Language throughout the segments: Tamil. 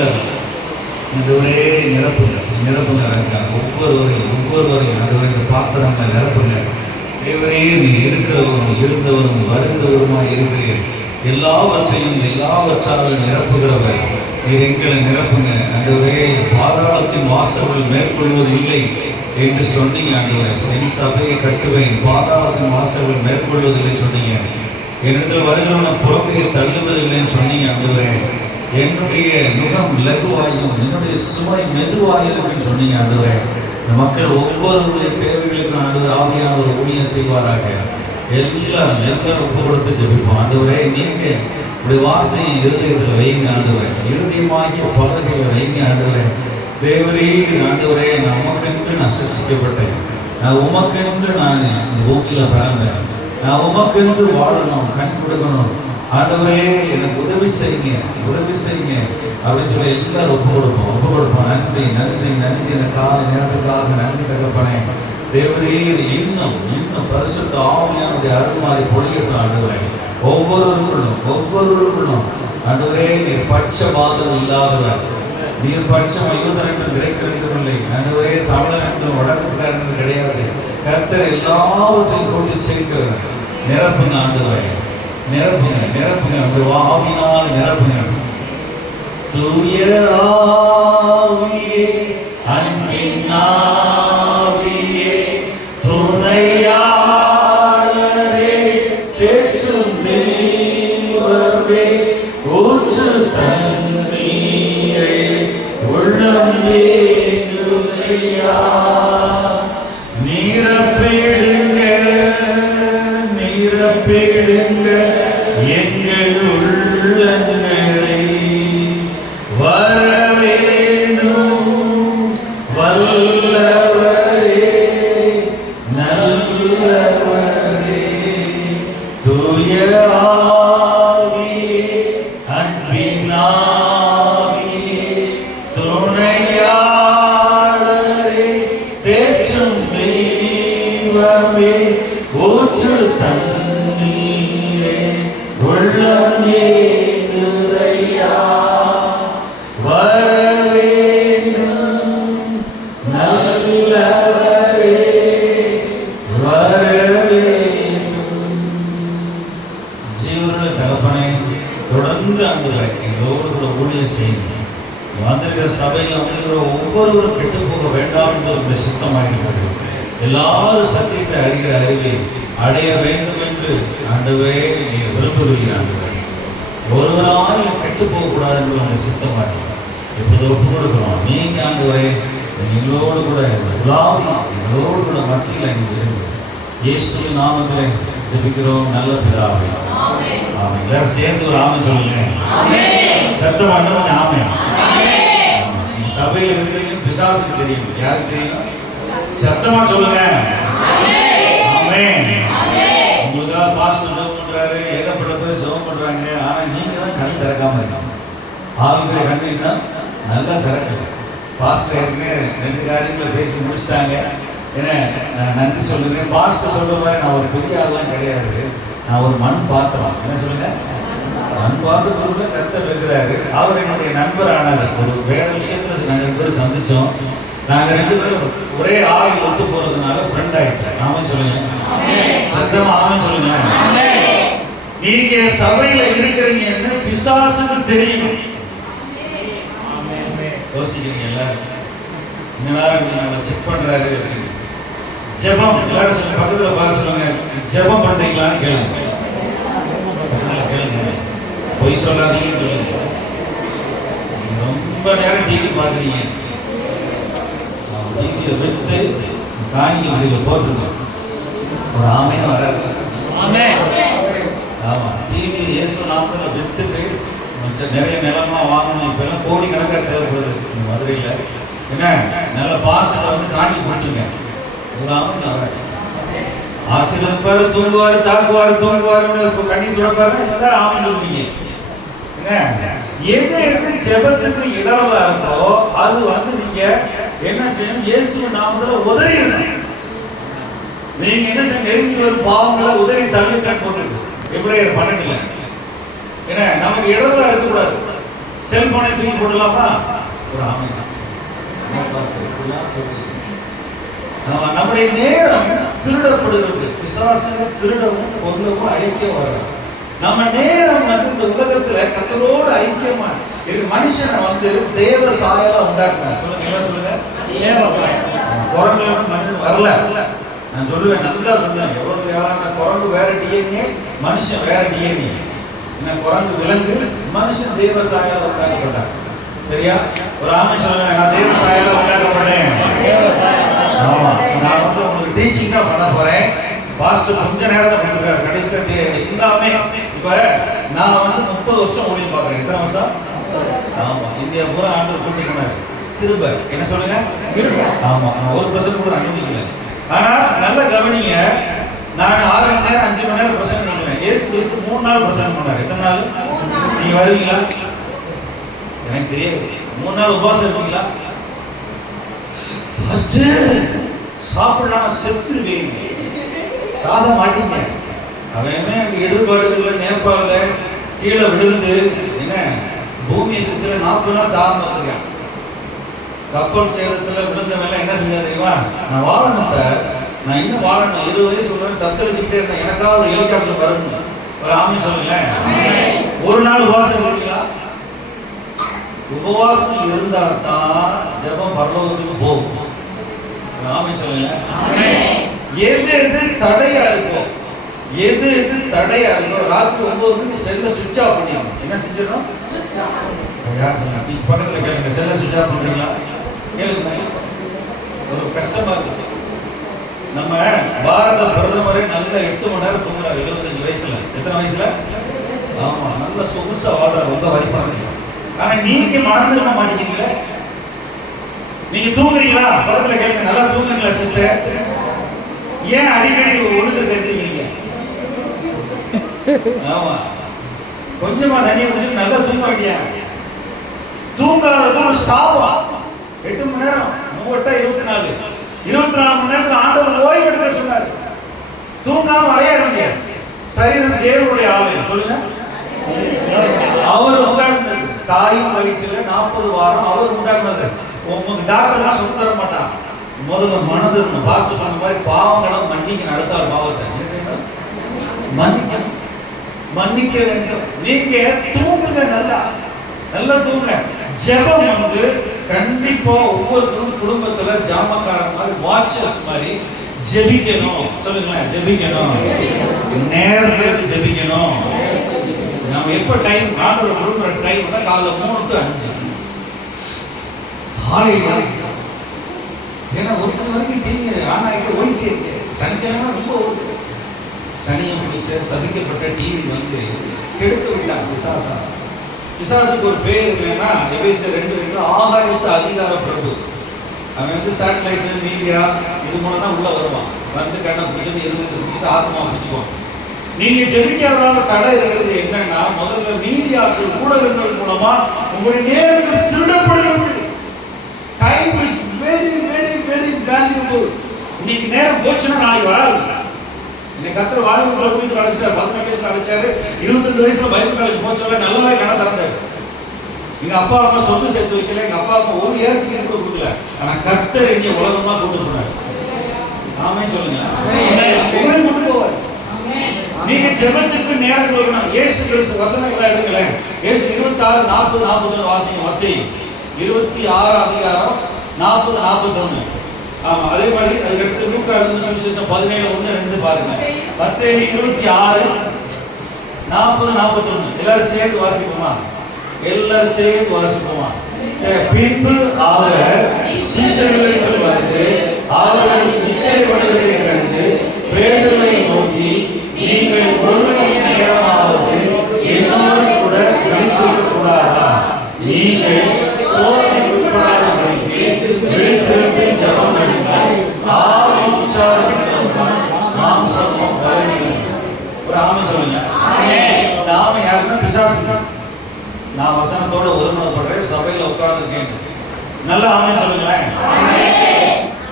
எல்லாரும் ஆண்டவரே நிரப்புங்க ராஜா. ஒவ்வொருவரையும் ஆண்டவரே இந்த பாத்திரங்களை நிரப்புங்க. தேவரே நீ இருக்கிறவரும் இருந்தவரும் வருகிறவருமாய் இருக்கிறீர். எல்லாவற்றாலும் நிரப்புகிறவர் நீர். எங்களை நிரப்புங்க ஆண்டவரே. பாதாளத்தின் வாசல்கள் மேற்கொள்வது இல்லை என்று சொன்னீங்க ஆண்டவரே. என் சபையை கட்டுவேன், பாதாளத்தின் வாசல்கள் மேற்கொள்வதில்லை சொன்னீங்க. என்னிடத்தில் வருகிறவனை புறம்பே தள்ளுவதில்லைன்னு சொன்னீங்க ஆண்டவரே. என்னுடைய நுகம் லகுவாயும் என்னுடைய சுமை மெதுவாயும் சொன்னீங்க ஆண்டவரே. இந்த மக்கள் ஒவ்வொருவருடைய தேவைகளுக்கும் ஆண்டவர் ஆவியானவர் ஊழியம் செய்வாராக. எல்லாரும் ஒப்பு கொடுத்து ஜெபிப்போம். ஆண்டவரே நீங்க உடைய வார்த்தையை இருதயத்தில் வைங்க ஆண்டவரே. இருதயமாகிய பலகைகளை வைங்க ஆண்டவரே. தேவரீர் ஆண்டவரே, நான் உமக்கென்று நான் சிருஷ்டிக்கப்பட்டேன். நான் உமக்கென்று நான் இந்த பூமியில் பிறந்தேன். நான் உமக்கென்று வாழணும், கண் கொடுக்கணும். ஆண்டவரே எனக்கு உதவி செய்யுங்க அப்படின்னு சொல்லி எல்லாரும் ஒப்பு கொடுப்போம். நன்றி இந்த கால நேரத்துக்காக நன்றி தகப்பனே. தேவரீர் இன்னும் பரிசுத்த ஆவியானுடைய அருள்மாறி பொழியட்டும் ஆண்டவரே. ஒவ்வொருவருக்குள்ளும் ஆண்டவரே நீர் பட்சபாதம் இல்லாதவர். நீர் பட்சம் யூதன் என்றும் கிரேக்கர் என்றும் இல்லை ஆண்டவரே. தமிழன் என்றும் வடக்குக்காரன் என்று கிடையாது. கர்த்தர் எல்லாவற்றையும் கொண்டு சேர்க்கிறவர். நிரப்புங்க ஆண்டவரே, நிரப்புங்க உங்களுடைய ஆவியினால் நிரப்புங்க. தூய ஆவியே, அன்பின் ஆவியே, துணையாளரே, தேற்றும் தெய்வமே, ஊற்று தண்ணீரே, உள்ளம் வேங்குதையா. நிரப்பிடுங்க எங்கள் உள்ளங்களை. வரவேண்டும் வல்லவரே, நல்லவரே, தூய ஆவியே, அன்பின் ஆவியே, துணையாளரே, தேற்றும் தெய்வமே, ஊற்று தண்ணீரே, உள்ளம் ஏங்குதையா. வரவேண்டும் நல்லவரே, வரவேண்டும். ஜீவனுள்ள தகப்பனே, தொடர்ந்து ஆண்டவரே எங்களோடு கூட ஊழியம் செய்யுங்க. வந்திருக்கிற சபையில் வந்திருக்கிற ஒவ்வொருவரும் கெட்டு போக வேண்டாம் என்று சித்தமாகிறது. எல்லாரும் சத்தியத்தை அறிகிற அறிவை அடைய வேண்டும் என்று ஆண்டவே நீர் விரும்புகிறீர்கள். ஒருவராயில் கெட்டு போகக்கூடாது என்று உங்கள் சித்தமாக எப்போது ஒப்பு கொடுக்கிறோம். நீங்கள் ஆண்டவரே எங்களோடு கூட உலாவி எங்களோடு கூட மத்தியில் நீங்கள் இருங்க. இயேசுவின் நாமத்தில் ஜெபிக்கிறோம் நல்ல பிதாவே, ஆமென். எல்லாரும் சேர்ந்து ஒரு ஆமென் சொல்லுங்க. சத்தம் பண்ண ஆமென். நீங்க சபையில் இருக்கிறீங்க, பிசாசுக்கு தெரியும். யாருக்கு தெரியும்? சத்தமா சொல்லுங்க. ஆமென். உங்களுக்காக பாஸ்டர் ஜெபம் பண்றாரு, ஏகப்பட்ட பேர் ஜெபம் பண்றாங்க. ஆனா நீங்க தான் கண் திறக்காம இருக்கீங்க. ஆவிக்குரிய கண்ணுன்னா நல்லா திறக்கணும். பாஸ்டர் ஏற்கனவே 2 காரியங்களை பேசி முடிச்சிட்டாங்க. ஏன்னா நான் நன்றி சொல்லுறேன். பாஸ்டர் சொல்ற மாதிரி நான் ஒரு பெரிய ஆள்லாம் கிடையாது. நான் ஒரு மண் பாத்திரம். என்ன சொல்லுங்க? மண் பாத்திரத்துக்குள்ள கர்த்தர் இருக்கிறாரு. அவர் என்னுடைய நண்பர் ஆனார். ஒரு வேற விஷயத்துல நாங்கள் 2 பேரும் சந்திச்சோம். நாங்கள் 2 பேரும் ஒரே ஆவி ஒத்து போறதுனால ஃப்ரெண்ட் ஆயிட்டோம். ஆமென் சொல்லுங்க. சத்தமா ஆமென் சொல்லுங்க. நீங்க சபையில இருக்கிறீங்கன்னு பிசாசுக்கு தெரியும். யோசிக்கிறீங்க எல்லாரும், என்னடா நம்மளை செக் பண்றாரு. ஜெபம் எல்லாரும் சொல்லுங்க. பக்கத்துல பார்த்து சொல்லுங்க, ஜெபம் பண்றீங்களான்னு கேளுங்க. பக்கத்துல கேளுங்க, பொய் சொல்லாதீங்கன்னு சொல்லுங்க. ரொம்ப நேரம் டிவி பாக்குறீங்க, டிவியை வித்து காணிக்க வழியில் போட்டிருக்கோம். ஒரு ஆமைன்னு வராது. ஆமா, டிவி இயேசு நாமத்தில் வித்துட்டு நிறைய நிலமாக வாங்கணும். இப்பெல்லாம் கோடி கணக்காக தேவைப்படுது இந்த மதுரையில். என்ன நல்ல பாசத்தில் வந்து காணிக்க போட்டுருங்க. ஒரு ஆமைன்னு வராது. ஆசீர்வதிப்பாரு, தூங்குவாரு, தாக்குவாரு, கண்ணி துடைப்பாரு, எல்லாரும் ஆமைன்னு சொல்லுவீங்க. என்ன எது ஜெபத்துக்கு இடவா இருக்கோ அது வந்து நீங்க என்ன செய்யணும்? இயேசுவின் நாமத்துல உதறி இருக்கணும். நீங்க என்ன செய்ய? நெருங்கி வரும் பாவங்களை உதறி தள்ளுக்கான்னு போட்டுருக்கு எப்ரேயர் 12. ஏன்னா நமக்கு இடவா இருக்கக்கூடாது. செல்போனை தூக்கி போடலாமா? ஒரு ஆமை. நம்முடைய நேரம் திருடப்படுகிறது. பிசாசுங்க திருடவும் கொல்லவும் அழிக்கவும் வர்றாங்க. நம்ம நேரம் இந்த உலகத்துல கர்த்தரோடு ஐக்கியமா மனுஷனை தேவ சாயலா உண்டாக்குறாங்க. சொல்லுங்க, என்ன சொல்லுங்க? குரங்குல மனிதன் வரல. நான் சொல்லுவேன், நல்லா சொல்லுவேன். எவ்வளவு யாரான குரங்கு வேற டிஎன்ஏ, மனுஷன் வேற டிஎன்ஏ. என்ன குரங்கு விலங்கு, மனுஷன் தேவ சாயலா உண்டாக்கப்பட்டான். சரியா? ஒரு ஆமை சொல்லுங்க, நான் தேவ சாயலா உண்டாக்கப்பட்டேன். ஆமா, நான் உங்களுக்கு டீச்சிங் தான் பண்ண போறேன். பாஸ்டர் கொஞ்ச நேரம் தான் கொடுத்துருக்காரு. கடைசியா எல்லாமே இப்ப நான் 30 வருஷம் ஊழியம் பார்க்குறேன். எத்தனை வருஷம்? ஆமா, இந்தியா பூரா ஆண்டு கூட்டு போனாரு. கிருபை. என்ன சொல்லுங்க? ஆமா, நான் 1% கூட அனுமதிக்கல. ஆனா நல்ல கவனிங்க, நான் 6 மணி நேரம் 5 மணி நேரம் பிரசங்கம் பண்ணுவேன். ஏசு கிறிஸ்து 3 நாள் பிரசங்கம் பண்ணாரு. எத்தனை நாள்? நீங்க வருவீங்களா? எனக்கு தெரியாது. 3 நாள் உபவாசம் இருப்பீங்களா? சாப்பிடலாம், செத்துருவீங்க, சாத மாட்டீங்க. அவன் எடுபாடுகள்ல நேபாள கீழே விழுந்து என்ன பூமி எதிர்ச்சியில 40 நாள் சாதம் பார்த்துருக்கேன். கப்பல் சேதத்துல விழுந்தவன் என்ன செஞ்சா தெரியுமா? நான் வாழணும் சார், நான் இன்னும் வாழணும், 20 வயசு உடனே தத்தளிச்சுக்கிட்டே இருந்தேன், எனக்காக ஒரு ஹெலிகாப்டர் வரணும். ஒரு ஆமை சொல்லுங்களேன். ஒரு நாள் உபவாசம் இருக்கீங்களா? உபவாசம் இருந்தா தான் ஜெபம் பரலோகத்துக்கு போகும். ஆமை சொல்லுங்களேன். எது எது தடையா இருக்கோ, எது எது தடையா இருக்கோ, ராத்திரி 9 மணிக்கு செல்ல சுவிட்ச் ஆஃப் பண்ணிடணும். என்ன செஞ்சிடணும்? யார் சொன்னா? நீங்க பக்கத்துல கேளுங்க, செல்ல சுவிட்ச் ஆஃப் பண்றீங்களா? கேளுங்க. ஒரு கஷ்டமா இருக்கு. நம்ம பாரத பிரதமரே நல்ல 8 மணி நேரம் தூங்குறாரு 75 வயசுல. எத்தனை வயசுல? ஆமா, நல்ல சொகுசா வாழ்றாரு, ரொம்ப வரி பணத்துல. ஆனா நீங்க மனம் திரும்ப மாட்டேங்கிறீங்களே. நீங்க தூங்குறீங்களா? பக்கத்துல கேளுங்க, நல்லா தூங்குறீங்களா சிஸ்டர்? ஏன் அடிக்கடி ஒழுங்கு கத்துறீங்க? ஆமா, கொஞ்சமா தண்ணியை குடிச்சு நல்லா தூங்க வேண்டிய. தூங்காதது ஒரு சாபம். 8 மணி நேரம் 24 மணி நேரத்தில் ஆண்டவர் ஓய்வு எடுக்க சொன்னார். தூங்காம அலையாதீங்க. சரீரம் தேவனுடைய ஆலயம். சொல்லுங்க, அவர் உண்டாக்குனது. தாயும் வயிற்றில 40 வாரம் அவர் உண்டாக்குனது. உங்களுக்கு டாக்டர்லாம் சொல்லி தர மாட்டான். முதல்ல மனது பாஸ்டர் சொன்ன மாதிரி பாவம் கணம் மன்னிக்க அடுத்த பாவத்தை என்ன செய்யணும்? மன்னிக்கணும், மன்னிக்க வேண்டும். நீங்க தூங்குங்க, நல்லா நல்லா தூங்க. ஜெபம் கண்டிப்பா ஒவ்வொருத்தரும் குடும்பத்துல ஜாமக்காரன் மாதிரி வாட்சர்ஸ் மாதிரி ஜெபிக்கணும். சொல்லுங்களேன், ஜெபிக்கணும், நேரத்துக்கு ஜெபிக்கணும். நம்ம எப்ப டைம் ஆண்டவர் கொடுக்குற டைம் காலைல 3 to 5 காலையில. ஏன்னா 1 மணி வரைக்கும் டிவி ஆன் ஆகிட்டு ஓடிட்டே இருக்கு. சனிக்கிழமை ரொம்ப ஓடுது. சனியை பிடிச்ச சபிக்கப்பட்ட டிவி கெடுத்து விட்டான் பிசாசா. பிசாசுக்கு ஒரு பேர் இல்லைன்னா எபேசியர் 2:2 ஆகாயத்து அதிகார பிரபு. அவன் சேட்டலைட்டு மீடியா இது மூலம் தான் உள்ள வருவான். கண்ணை பிடிச்சிட்டு 20 பிடிச்சிட்டு ஆத்மா பிடிச்சுக்குவான். நீங்க ஜெபிக்காத தடை இருக்கிறது என்னன்னா, முதல்ல மீடியாக்கள் ஊடகங்கள் மூலமா உங்களுடைய நேரங்கள் திருடப்படுகிறது. Time is very very very valuable. இன்னைக்கு நேரம் போச்சுன்னா நாளைக்கு வராது. இன்னைக்கு கத்திர வாழ்க்கை புரிந்து அழைச்சிட்டாரு. 18 வயசுல அழைச்சாரு. 22 வயசுல பைபிள் காலேஜ் போச்சோட நல்லாவே கண திறந்தாரு. எங்க அப்பா அம்மா சொத்து சேர்த்து வைக்கல, எங்க அப்பா அம்மா ஒரு ஏற்று கூட கொடுக்கல. ஆனா கர்த்தர் இங்க உலகமா கூட்டு போனாரு. ஆமே சொல்லுங்க, உங்களை கொண்டு போவார். நீங்க ஜெபத்துக்கு நேரம் கொடுக்கணும். இயேசு கிறிஸ்து வசனங்களை எடுங்களேன். இயேசு 26, 40, 41 வாசிங்க. மத்தேயு 26 அதிகாரம் 40, 41. ஆமா, அதே மாதிரி அதுக்கடுத்து லூக்கா சுவிசேஷம் 17:1-2 பாருங்க. மத்தேயு 26, 40, 41 எல்லாரும் சேர்ந்து வாசிப்போமா? எல்லாரும் சேர்ந்து வாசிப்போமா? பின்பு அவர் சீஷர்களுக்கு வந்து அவர்கள் நித்திரைப்படுவதை கண்டு பேதுருவை நோக்கி, நீங்கள் 1 மணி நேரமாவது என்னோடு கூட விழித்திருக்க கூடாதா? நீங்கள் சோதனைக்கு உட்படாதபடிக்கு விழித்திருந்து ஜெபம் பண்ணுங்கள். ஆவியும் உற்சாகமும் மாம்சமும் பலவீனம். ஒரு ஆமை சொல்லுங்க. இந்த ஆமை யாருன்னா பிசாசு. நான் வசனத்தோட ஒருமனப்படுறேன், சபையில உட்கார்ந்துருக்கேன். நல்ல ஆமை சொல்லுங்களேன்.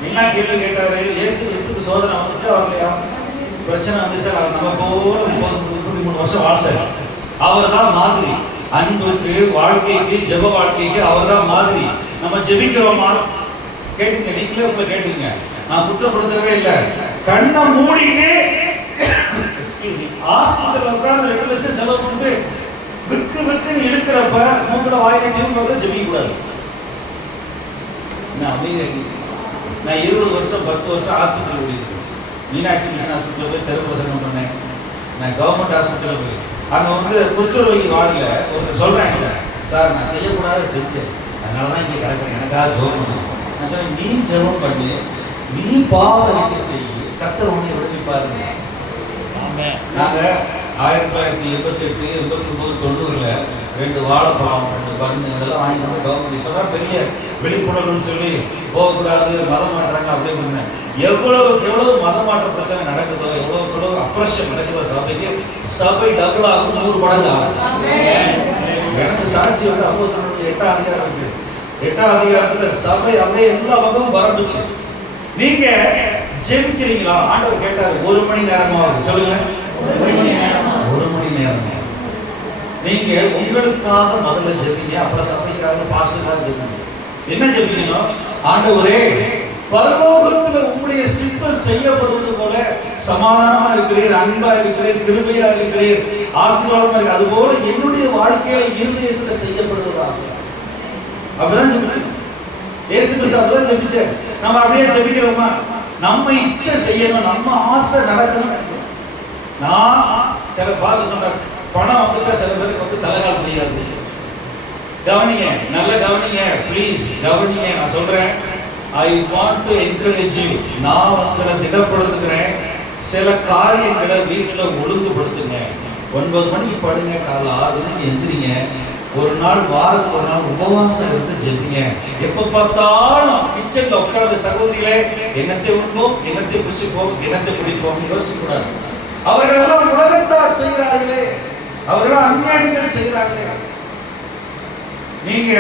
என்ன கேள்வி கேட்டாரு? இயேசு கிறிஸ்துக்கு சோதனை வந்துச்சா வரலையா? பிரச்சனை வந்துச்சா? நம்ம போல 33 வருஷம் வாழ்ந்தார். அவர் தான் மாதிரி. அன்புக்கு, வாழ்க்கைக்கு, ஜெப வாழ்க்கைக்கு அவர் தான் மாதிரி. நம்ம ஜெபிக்கிறோமா? கேட்டுங்க, நீங்களே உங்களை கேட்டுங்க, நான் குற்றப்படுத்தவே இல்லை. கண்ணை மூடிட்டு ஹாஸ்பிட்டல் உட்கார்ந்து 2 லட்சம் செலவு பண்ணிட்டு விக்குன்னு இழுக்கிறப்ப மூக்குல வாயில டியூப் போட்டு ஜெபிக்க கூடாது. நான் 20 வருஷம் 10 வருஷம் ஹாஸ்பிட்டல் ஓடிருக்கேன். மீனாட்சி மிஷன் ஹாஸ்பிட்டலில் போய் தெரு பிரசங்கம் பண்ணேன். நான் கவர்மெண்ட் ஹாஸ்பிட்டலில் போய் அங்கே குஷ்டரோகி வார்டில் ஒருத்தர் சொல்கிறாங்க, சார் நான் செய்யக்கூடாத செஞ்சேன், அதனால தான் இங்கே கிடக்கிறேன், எனக்காக ஜெபம் பண்ணுவேன். நான் சொன்னேன், நீ ஜெபம் பண்ணி நீ பாவரிக்கை செய்ய கர்த்தர் உன்னை விடுவிப்பாருங்க. நாங்கள் 1988, 89, 90 2 வாழைப்பழம், 2 பண்ணு இதெல்லாம் வாங்கிட்டு கவர்மெண்ட் இப்போ தான் பெரிய விழிப்புணர்வுன்னு சொல்லி போகக்கூடாது, மதம் மாற்றாங்க அப்படி பண்ணேன். எவ்வளவு மதம் மாற்ற பிரச்சனை நடக்குதோ, எவ்வளவு அப்ரஷன் நடக்குதோ சபைக்கு, சபை டபுள் ஆகும், 100 மடங்கு ஆகும். எனக்கு சாட்சி அப்போஸ்தலர்களுடைய 8ஆம் அதிகாரம் இருக்கு. 8ஆம் அதிகாரத்துல சபை அப்படியே எல்லா பக்கமும் பரப்புச்சு. நீங்க ஜெபிக்கிறீங்களா? ஆண்டவர் கேட்டாரு, 1 மணி நேரமாவது சொல்லுங்க. 1 மணி நேரம் நீங்க உங்களுக்காக முதல்ல ஜெபிங்க, அப்புறம் சபைக்காக, பாஸ்டருக்காக ஜெபிங்க. என்ன ஜெபிக்கணும்? ஆண்டவரே, பரலோகத்துல உங்களுடைய சித்தம் செய்யப்படுவது போல சமாதானமா இருக்கிறீர், அன்பா இருக்கிறீர், கிருபையா இருக்கிறீர், ஆசீர்வாதமா இருக்கு, அது போல என்னுடைய வாழ்க்கையில இருதயத்துல செய்யப்படுவதாக. அப்படிதான் ஜெபிக்கணும். இயேசு கிறிஸ்து அப்படிதான் ஜெபிச்சார். நம்ம அப்படியே ஜெபிக்கிறோமா? நம்ம இச்சை செய்யணும், நம்ம ஆசை நடக்கணும்னு நினைக்கிறோம். நான் சில பாச சொன்ன பணம் வந்துட்டா சில பேருக்கு தலைகால் முடியாது. கவனிங்க, நல்ல கவனிங்க, ப்ளீஸ் கவனிங்க. நான் சொல்றேன், I want to encourage you. நான் உங்களை திடப்படுத்துகிறேன். சில காரியங்களை வீட்டில் ஒழுங்குபடுத்துங்க. 9 மணிக்கு படுங்க, காலை 6 மணிக்கு எந்திரிங்க. ஒரு நாள் வாரத்துக்கு ஒரு நாள் உபவாசம் இருந்து ஜெபிங்க. எப்ப பார்த்தாலும் கிச்சன்ல உட்கார்ந்து சகோதரிகளே என்னத்தை உண்போம், என்னத்தை புசிப்போம், என்னத்தை குடிப்போம் யோசிக்க கூடாது. அவர்களெல்லாம் உலகத்தார் செய்கிறார்களே, அவர்களெல்லாம் அஞ்ஞானிகள் செய்கிறார்களே. நீங்க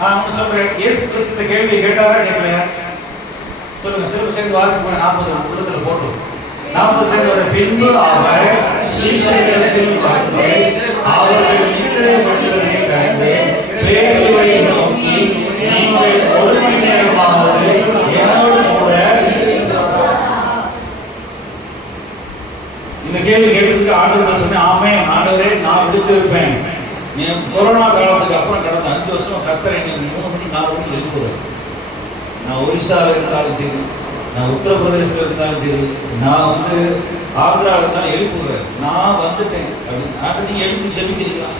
நான் சொல்றேன், இயேசு கிறிஸ்து கேள்வி கேட்டாரா கேட்கலையா? சொல்லுங்க, திரும்ப சேர்ந்து வாசிப்போம். 40 உள்ளத்துல போட்டோம். 40 சேர்ந்து பின்பு அவர் சீஷர்களிடத்தில் வந்து அவர்கள் நித்திரை பண்ணுவதை கண்டு பேதுருவை நோக்கி, நீங்கள் 1 மணி நேரமாவது என்னோடு கூட. இந்த கேள்வி கேட்டதுக்கு ஆண்டவர்கிட்ட சொன்னேன், ஆமென் ஆண்டவரே, நான் விடுத்திருப்பேன். நீ கொரோனா காலத்துக்கு அப்புறம் கடந்த 5 வருஷம் கர்த்தர் என்னை 3 மணி 4 மணிக்கு எழுப்புறேன். நான் ஒரிசாவில் இருந்தாலும் சரி, நான் உத்தரப்பிரதேசத்தில் இருந்தாலும் சரி, நான் ஆந்திராவில் இருந்தாலும் எழுப்புறேன். நான் வந்துட்டேன் அப்படின்னு நீங்க எழுந்து ஜெபிக்கிறீங்களா?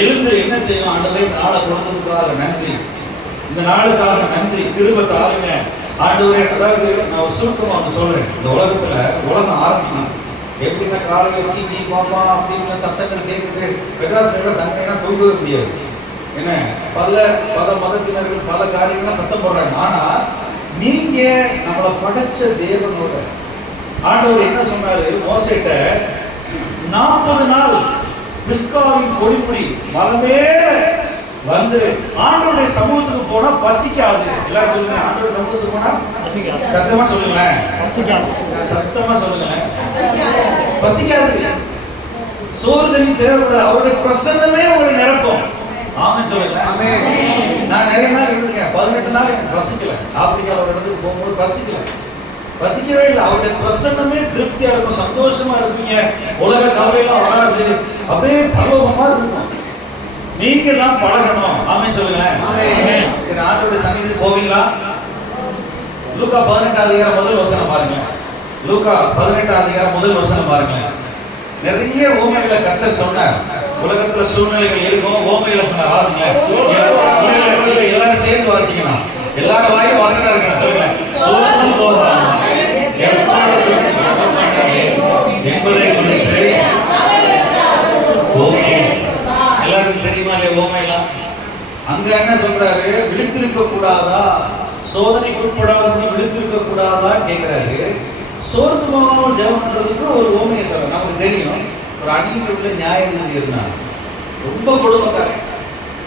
எழுந்து என்ன செய்யணும்? ஆண்டவரே, இந்த நாளை கொடுத்ததுக்காக நன்றி, இந்த நாளுக்காக நன்றி, கிருபை தாருங்க ஆண்டவரே. அதாவது நான் சுருக்கமா ஒன்று சொல்றேன். இந்த உலகம் ஆரம்பிக்கணும் எப்படின்னா, காலையில் தீ பாப்பா அப்படின்னு சத்தங்கள் கேட்குது. மெட்ராஸ்ல தங்கன்னா தூங்கவே முடியாது. என்ன, பல மதத்தினர்கள் பல காரியங்கள்லாம் சத்தம் போடுறாங்க. ஆனா நீங்க நம்மளை படைச்ச தேவனோட ஆண்டவர் என்ன சொன்னாரு? மோசேட்ட 40 நாள் பிஸ்காவின் கொடிமுடி மலை மேல வந்து ஆண்டவருடைய சமூகத்துக்கு போனா பசிக்காது. எல்லாரும் சொல்லுங்க, ஆண்டவருடைய சமூகத்துக்கு போனா சத்தமா சொல்லுங்களேன், சத்தமா சொல்லுங்களேன், பசிக்காது. சோறு தண்ணி தேவைப்படாது. அவருடைய பிரசன்னமே உங்களை நிரப்பும். ஆமென் சொல்லுங்க. நான் நிறைய நாள் இருக்கேன், 18 நாள் எனக்கு பசிக்கல. ஆப்பிரிக்கால ஒரு இடத்துக்கு போகும்போது பசிக்கவே இல்லை. அவருடைய பிரசன்னமே திருப்தியா இருக்கும், சந்தோஷமா இருப்பீங்க. உலக கவலையெல்லாம் வராது, அப்படியே பரலோகமா இருக்கும். நீங்க எல்லாம் பழகணும். ஆமென் சொல்லுங்களேன். சரி, ஆண்டவருடைய சந்நிதிக்கு போவீங்களா? லூக்கா 18ஆம் அதிகாரம் முதல் வசனம் பாருங்க. லூக்கா 18ஆம் அதிகாரம் முதல் வசனம் பாருங்க. நிறைய ஓமைகளை கர்த்தர் சொன்னார். உலகத்துல சூழ்நிலைகள் இருக்கும், ஓமைகளை சொன்னார். வாசிங்க, எல்லாரும் சேர்ந்து வாசிக்கணும். எல்லாரும் வாயும் வாசனா இருக்கணும். சொல்லுங்க, சோர்ந்து போகாம என்பதை குறித்து ஓமை. எல்லாருக்கும் தெரியுமா இல்லையா ஓமைலாம்? அங்க என்ன சொல்றாரு? விழித்திருக்க கூடாதா, சோதனைக்கு உட்படாதபடி விழித்திருக்க கூடாதான்னு கேட்கிறாரு. சோர்ந்து போகாமல் ஜெபம் பண்றதுக்கு ஒரு ஓமையை சொல்ற. நமக்கு தெரியும், ஒரு அந்நியர்களுடைய நியாயாதிபதி இருந்தாங்க, ரொம்ப கொடுமைக்காரன்.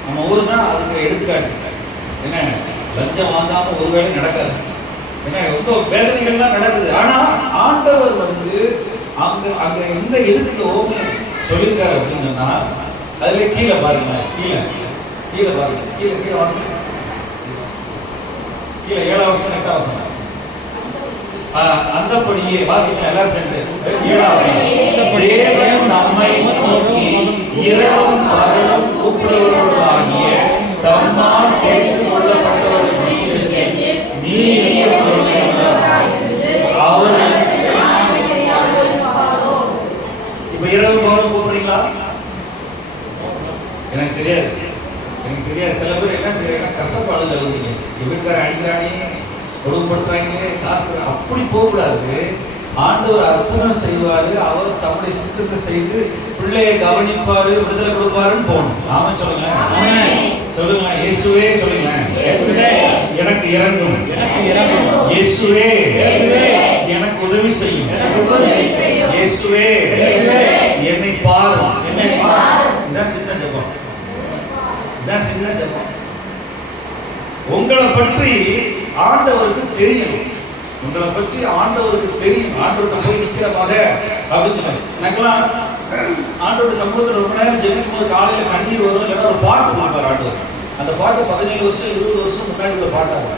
நம்ம ஊர் தான் அதுக்கு எடுத்துக்காட்டு. என்ன, லஞ்சம் வாங்காம ஒரு வேலை நடக்காது. என்ன, ரொம்ப வேதனைகள்லாம் நடக்குது. ஆனா ஆண்டவர் அங்க எந்த எதுக்கு இந்த ஓமையை சொல்லியிருக்காரு அப்படின்னா, அதுல கீழே பாருங்க, கீழே கீழே பாருங்க, கீழே கீழே வாங்க, கீழே 7ஆம் வசனம் 8ஆம் வசனம். அந்தபடியே வாசிக்கலாம் எல்லாரும் சேர்ந்து. 7ஆம் வசனம். தேவன் நம்மை நோக்கி இரவும் பகலும் கூப்பிடுவவர்களாகிய தம்மால் தெரிந்து கொள்ளப்பட்டவர்கள் விஷயத்தில் நீதிய பொறுமையுள்ளவராய் அவர். இப்ப இரவு பகலும் கூப்பிடுறீங்களா? எனக்கு தெரியாது, எனக்கு தெரியாது. சில பேர் என்ன செய்யறாங்கன்னா கசப்பு அழுது அழுதுங்க, வீட்டுக்காரன் அடிக்கிறானே, ஒழுங்குபடுத்துறாங்க, காசு அப்படி போகக்கூடாது. ஆண்டவர் அற்புதம் செய்வாரு, அவர் தம்முடைய சித்தத்தை செய்து பிள்ளையை கவனிப்பாரு, விடுதலை கொடுப்பாருன்னு போகணும். ஆமா சொல்லுங்க, சொல்லுங்க. இயேசுவே சொல்லுங்க, எனக்கு இறங்கும், இயேசுவே எனக்கு உதவி செய்யும், இயேசுவே என்னை பாரும். இதான் சின்ன ஜெபம், இதான் சின்ன ஜெபம். உங்களை பற்றி ஆண்டவருக்கு தெரியும், உங்களை பற்றி ஆண்டவருக்கு தெரியும். ஆண்டவர்கிட்ட போய் நிக்கிற மக அப்படின்னு சொன்னாங்க. எனக்கெல்லாம் ஆண்டோட சமூகத்தில் ரொம்ப நேரம் ஜெபிக்கும் போது காலையில கண்ணீர் வரும், இல்லைன்னா ஒரு பாட்டு கொடுப்பார் ஆண்டவர். அந்த பாட்டு 17 வருஷம் 20 வருஷம் முன்னாடி உள்ள பாட்டாங்க.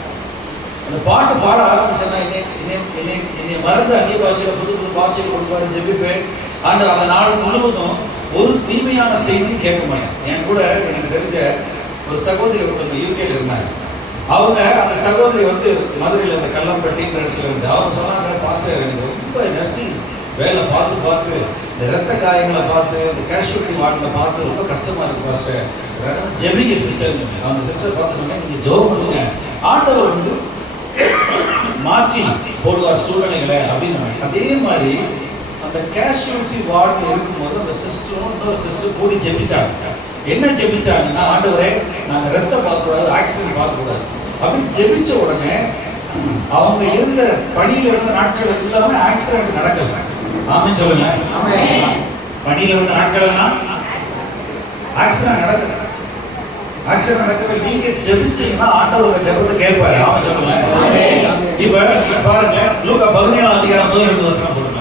அந்த பாட்டு பாட ஆரம்பிச்சேன்னா என்னை மறந்து அந்நிய பாஷையில புது புது பாஷையில் கொடுப்பாரு, ஜெபிப்பேன். ஆண்டு அந்த நாள் முழுவதும் ஒரு தீமையான செய்தி கேட்க மாட்டேன். என் கூட எனக்கு தெரிஞ்ச ஒரு சகோதரி ஒருத்தவங்க யூகேல இருந்தாங்க. அவங்க அந்த சகோதரி வந்து மதுரையில் இந்த கல்லம்பட்டின்ற இடத்துல இருந்து அவங்க சொன்னாங்க, பாஸ்டர் எனக்கு ரொம்ப நர்சிங் வேலை பார்த்து பார்த்து இந்த ரத்த காயங்களை பார்த்து இந்த கேஷுவலிட்டி வார்டில் பார்த்து ரொம்ப கஷ்டமா இருக்கு பாஸ்டர், ஜெபிங்க சிஸ்டர். அவங்க சிஸ்டர் பார்த்து சொன்னேன், நீங்க ஜெபம் பண்ணுங்க, ஆண்டவர் வந்து மாற்றி போடுவார் சூழ்நிலைகளை அப்படின்னு. அதே மாதிரி அந்த கேஷுவலிட்டி வார்டில் இருக்கும்போது அந்த சிஸ்டரும் இன்னொரு சிஸ்டர் கூடி ஜெபிச்சாங்க. என்ன ஜெபிச்சாங்கன்னா, ஆண்டவரே நாங்கள் ரத்தம் பார்க்கக்கூடாது, ஆக்சிடென்ட் பார்க்கக்கூடாது அப்படின்னு ஜெபிச்ச உடனே அவங்க இருந்த பணியில இருந்த நாட்கள் எல்லாமே ஆக்சிடென்ட் நடக்கல. ஆமென் சொல்லுங்க. பணியில இருந்த நாட்கள்னா ஆக்சிடென்ட் நடக்கல, ஆக்சிடென்ட் நடக்கவே. நீங்க ஜெபிச்சீங்கன்னா ஆண்டவர் ஜெபத்தை கேட்பாரு. ஆமென் சொல்லுங்க. இப்ப பாருங்க, லூக்கா 17ஆம் அதிகாரம் 12 வசனம் போடுங்க.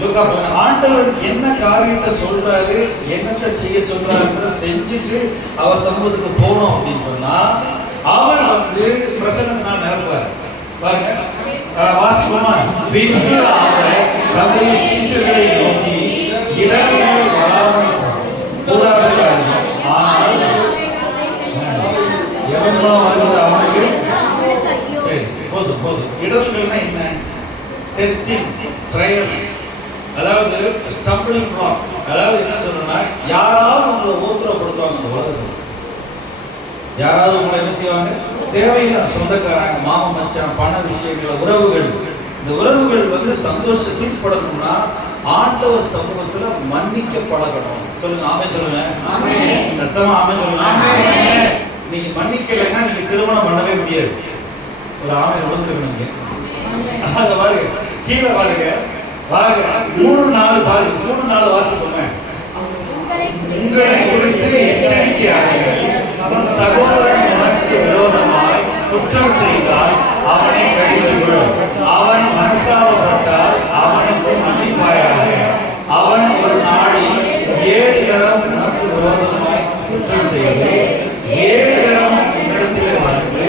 லூக்கா ஆண்டவர் என்ன காரியத்தை சொல்றாரு, என்னத்தை செய்ய சொல்றாருன்றத செஞ்சுட்டு அவர் சமூகத்துக்கு போனோம் அப்படின்னு சொன்னா அவர் வந்து பிரசன்னத்தினால் நிரப்புவார். பாருங்க வாசிப்போமா? பின்பு அவர் நம்முடைய சீஷர்களை நோக்கி இடர்கள் வராமல் கூடாது, ஆனால் எவன் மூலம் வருவது அவனுக்கு சரி போதும் போதும். இடர்கள்னா என்ன? டெஸ்டிங், ட்ரையல்ஸ், அதாவது ஸ்டம்பிளிங் பிளாக். அதாவது என்ன சொல்றேன்னா, யாராவது உங்களை ஊத்திரப்படுத்துவாங்க. இந்த உலகத்தில் யாராவது உங்களை என்ன செய்வாங்க? தேவையில்லை சொந்தக்காரங்க, மாமா மச்சான், பண விஷயங்கள், உறவுகள். இந்த உறவுகள் வந்து சந்தோஷப்படணும்னா ஆண்டவர் சமூகத்துல மன்னிக்க பழகணும். சொல்லுங்க ஆமென் சொல்லுங்க, சத்தமா ஆமென் சொல்லுங்க. நீங்க மன்னிக்கலைன்னா நீங்க திருமணம் பண்ணவே முடியாது. ஒரு ஆமென் விழுந்துருக்கணுங்க. அத பாருங்க, கீழே பாருங்க, பாருங்க 3-4 பாருங்க, 3-4 வாசிப்போங்க. உங்களை குறித்து எச்சரிக்கையார்கள், உன் சகோதரன் உனக்கு விரோதமாய் குற்றம் செய்தால் அவனை கடித்துக்கொள், அவன் மனசாவப்பட்டால் அவனுக்கு மன்னிப்பாயாக. அவன் ஒரு நாளில் 7 தரம் உனக்கு விரோதமாய் குற்றம் செய்து 7 தரம் உன்னிடத்திலே வந்து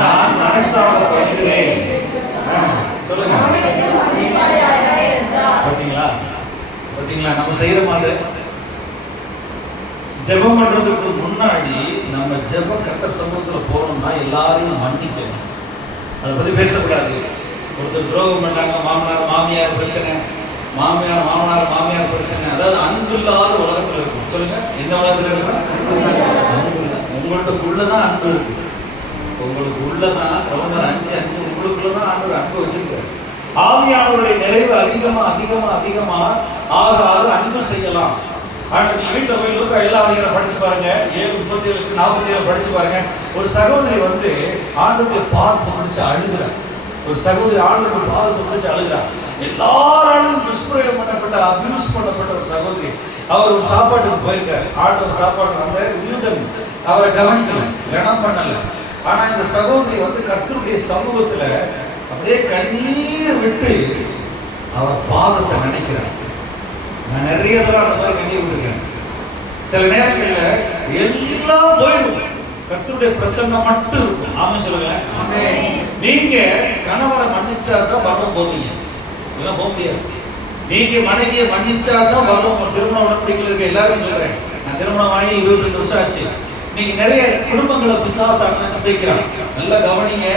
நான் மனசாவப்படுகிறேன். சொல்லுங்க. பார்த்தீங்களா, பார்த்தீங்களா? நம்ம செய்யற மாதிரி ஜெபம் பண்றதுக்கு முன்னாடி நம்ம ஜெப கர்த்தர் சமூகத்தில் போனோம்னா எல்லாரையும் மன்னிக்கணும். அதை பத்தி பேசக்கூடாது. ஒருத்தர் துரோகம் பண்ணாங்க, மாமனார் மாமியார் பிரச்சனை, மாமியார் மாமனார் மாமியார் பிரச்சனை, அதாவது அன்பு இல்லாத உலகத்துல இருக்கும். சொல்லுங்க, எந்த உலகத்துல இருக்கு? அன்பு இல்லை. உங்களுக்குள்ளதான் அன்பு இருக்கு, உங்களுக்கு உள்ளதான். ரோமர் 5:5 உங்களுக்குள்ளதான் ஆண்டவர் அன்பு வச்சிருக்காரு. ஆவியானவருடைய நிறைவு அதிகமா அதிகமா அதிகமா ஆக ஆக அன்பு செய்யலாம். ஆனா நீ வீட்டில் போய் லூக்கா 7ஆம் அதிகாரம் படிச்சு பாருங்க, 7:37-47 படிச்சு பாருங்க. ஒரு சகோதரி வந்து ஆண்டவருடைய பாதத்தை பிடிச்சு அழுகிறார். ஒரு சகோதரி ஆண்டவருடைய பாதத்தை பிடிச்சு அழுகிறார். எல்லாராலும் துஷ்பிரயோகம் பண்ணப்பட்ட, அபியூஸ் பண்ணப்பட்ட ஒரு சகோதரி. அவர் ஒரு சாப்பாட்டுக்கு போயிருக்காரு. ஆண்டவர் சாப்பாடு அந்த யூதன் அவரை கவனிக்கல, கனம் பண்ணல. ஆனா இந்த சகோதரி வந்து கர்த்தருடைய சமூகத்துல அப்படியே கண்ணீர் விட்டு அவர் பாதத்தை நினைக்கிறார். நான் நிறைய தடவை அந்த மாதிரி கண்ணீர் விட்டுருக்கேன். சில நேரங்களில் எல்லாம் போயிடும், கர்த்தருடைய பிரசன்னம் மட்டும் இருக்கும். ஆமென் சொல்லுங்க. நீங்க கணவரை மன்னிச்சாதான் வரவும் போவீங்க, இதெல்லாம் போக முடியாது. நீங்க மனைவியை மன்னிச்சாதான் வரும். திருமண உடன்படிக்கையில் இருக்க எல்லாரும் சொல்றேன், நான் திருமணம் ஆகி 22 வருஷம் ஆச்சு. நீங்க நிறைய குடும்பங்களை பிசாசாக சிதைக்கிறான். நல்லா கவனிங்க.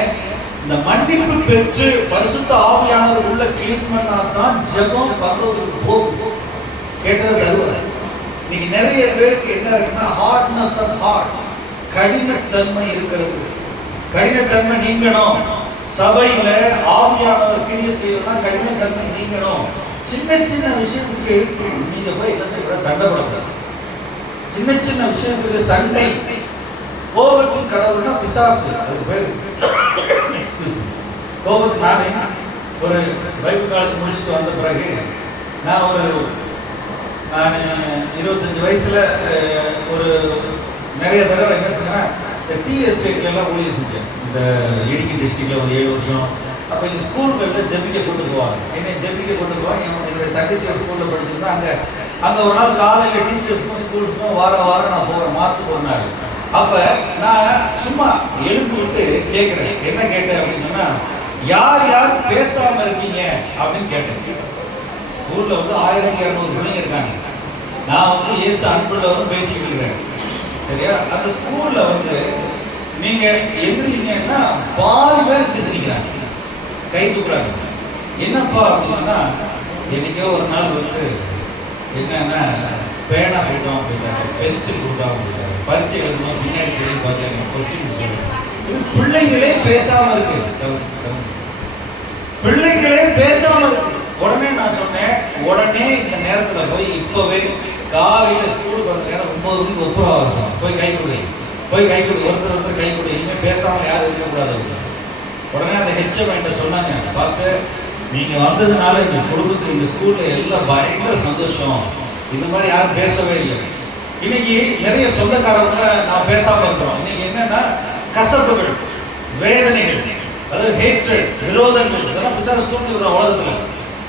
இந்த மன்னிப்பு பெற்று பரிசுத்த ஆவியானவர் உள்ள கிளீன் பண்ணாதான் ஜெபம் பரலோகத்துக்கு போகும். கேட்டது தருவார். நீங்க நிறைய பேருக்கு என்ன இருக்குன்னா ஹார்ட்னஸ் ஆஃப் ஹார்ட், கடினத்தன்மை இருக்கிறது. கடினத்தன்மை நீங்கணும். சபையில ஆவியானவர் கிரியை செய்யணும்னா கடினத்தன்மை நீங்கணும். சின்ன சின்ன விஷயத்துக்கு நீங்க போய் என்ன செய்யக்கூடாது, சண்டை போடக்கூடாது. சின்ன சின்ன விஷயத்துக்கு சண்டை. கோபத்தின் கடவுள்னா பிசாசு, அதுக்கு பேர். கோபத்துக்கு நானே ஒரு பைபிள் காலேஜ் முடிச்சுட்டு வந்த பிறகு நான் 25 வயசுல ஒரு நிறைய தடவை என்ன சொன்னேன், இந்த டீ எஸ்டேட்லாம் ஊழியர் செஞ்சேன். இந்த இடுக்கி டிஸ்ட்ரிக்ட்ல ஒரு 7 வருஷம். அப்போ இந்த ஸ்கூல்களில் ஜெபிக்க கொண்டு போவாங்க, என்னை ஜெபிக்க கொண்டு போவாங்க. என்னுடைய தங்கச்சி ஒரு ஸ்கூலில் படிச்சிருந்தா அங்கே ஒரு நாள் காலையில் டீச்சர்ஸுக்கும் ஸ்கூல்ஸுக்கும் வாரம் நான் போகிறேன், மாதத்துக்கு ஒரு நாள். அப்போ நான் சும்மா எழுப்பி விட்டு கேட்குறேன். என்ன கேட்டேன் அப்படின்னா, யார் யார் பேசாமல் இருக்கீங்க அப்படின்னு கேட்டேன். ஸ்கூலில் 1200 பிள்ளைங்க இருக்காங்க. நான் இயேசு அன்புள்ளவரும் பேசிக்கிட்டு இருக்கிறேன். சரியா? அந்த ஸ்கூலில் நீங்கள் எந்திரிங்கன்னா பாதி பேர் எந்திரிச்சிருக்கிறாங்க, கை தூக்குறாங்க. என்னப்பா அப்படின்னா, என்னைக்கோ ஒரு நாள் என்னன்னா பேனா கொடுத்தோம் அப்படின்னாரு, பென்சில் கொடுத்தோம் அப்படின்னாரு, பரீட்சை எழுதணும் பின்னாடி தெரியும் பார்த்தேன் கொஸ்டின் சொல்லுங்க. பிள்ளைகளே பேசாம இருக்கு, பிள்ளைகளே பேசாம இருக்கு. உடனே நான் சொன்னேன், உடனே இந்த நேரத்தில் போய் இப்பவே காலையில் ஸ்கூலுக்கு வந்த நேரம் 9 மணிக்கு ஒப்புரவாசம் போய் கை கொடு, ஒருத்தர் கை கொடு, இனிமேல் பேசாமல் யாரும் இருக்கக்கூடாது அப்படின்னு. உடனே அந்த ஹெச்எம் என்கிட்ட சொன்னாங்க, பாஸ்டர் நீங்கள் வந்ததுனால இந்த குடும்பத்துக்கு இந்த ஸ்கூலில் எல்லாம் பயங்கர சந்தோஷம், இந்த மாதிரி யாரும் பேசவே இல்லை. இன்னைக்கு நிறைய சொந்தக்காரங்க நான் பேசாமல் இருக்கிறோம். இன்னைக்கு என்னன்னா கசப்புகள், வேதனைகள், அதாவது ஹேட்ரட், விரோதங்கள், இதெல்லாம் பிசாசு தூண்டுகிறோம் உலகத்தில்.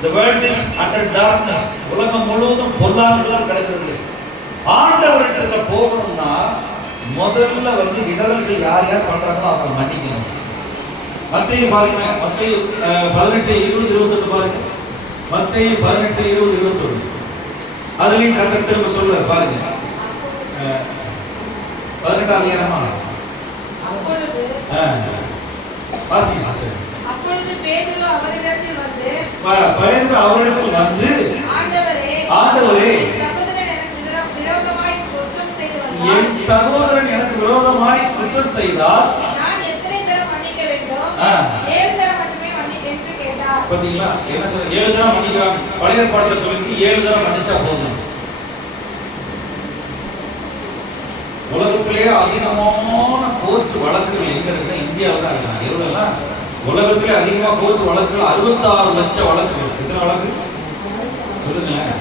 The world is under darkness. உலகம் முழுவதும் பொல்லாங்குகள் கிடக்கிறது. ஆண்டவர்கிட்ட போகணும்னா முதல்ல இடரல்கள் யார் யார் பண்றாங்களோ அவங்க மன்னிக்கணும். மத்தேயு பாருங்க, மத்தேயு 18:20-21 பாருங்க. மத்தேயு 18:20-21 அதுலயும் கர்த்தர் திரும்ப சொல்றாரு பாருங்க. 18 அதிகாரமா வாசிங்க சிஸ்டர். அப்பொழுது பேதுரு அவரிடத்தில் வந்து ஆண்டவரே என் சகோதரன் எனக்கு விரோதமாய் குற்றம் செய்தால் நான் எத்தனை தரம் மன்னிக்க வேண்டும்? 7 தரம் மட்டுமே மன்னிக்க என்று கேட்டார். பாத்தீங்களா என்ன சொல்ற? 7 தரம் மன்னிக்கலாம். பழைய ஏற்பாட்டுல சொல்லுங்க 7 தரம் மன்னிச்சா போதும். உலகத்திலே அதிகமான கோர்ட் வழக்குகள் எங்க இருக்குன்னா இந்தியாவில் தான் இருக்காங்க. எவ்வளவுனா உலகத்திலே அதிகமாக கோர்ட் வழக்குகள் 66 லட்சம் வழக்குகள். எத்தனை வழக்கு சொல்லுங்களேன்?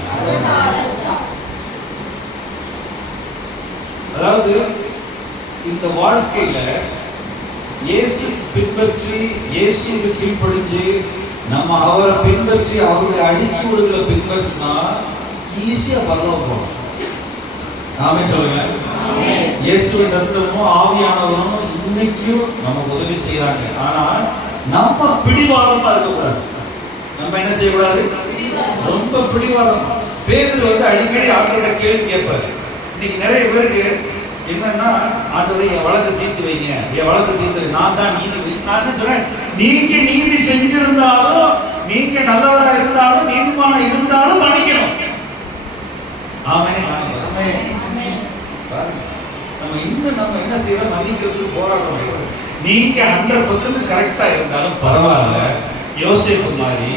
அதாவது இந்த வாழ்க்கையில இயேசு பின்பற்றி, இயேசுக்கு கீழ்ப்படிஞ்சு நம்ம அவரை பின்பற்றி அவருடைய அடிச்சுவடுகளை பின்பற்றினா ஈஸியா பரலோகம் போகலாம். நாமே சொல்லுங்க. இயேசுவின் ரத்தமும் ஆவியானவரும் இன்னைக்கும் நமக்கு உதவி செய்யறாங்க. ஆனா நம்ம பிடிவாதமா இருக்கக்கூடாது. நம்ம என்ன செய்யக்கூடாது? ரொம்ப பிடிவாதம். பேதுரு அடிக்கடி ஆண்டவரோட கேள்வி கேட்பாரு. இன்னைக்கு நிறைய பேருக்கு என்னன்னா, ஆண்டவரே என் வழக்கு தீர்த்து வைங்க, என் வழக்கு தீர்த்து, நான் தான் நீதி. நான் என்ன சொல்றேன், நீங்க நீதி செஞ்சிருந்தாலும், நீங்க நல்லவரா இருந்தாலும், நீதிமானா இருந்தாலும் மன்னிக்கணும். ஆமென். நம்ம என்ன செய்யறோம், மன்னிக்கிறதுக்கு போராடுறோம். நீங்க 100% கரெக்டா இருந்தாலும் பரவாயில்ல, யோசேப்பு மாதிரி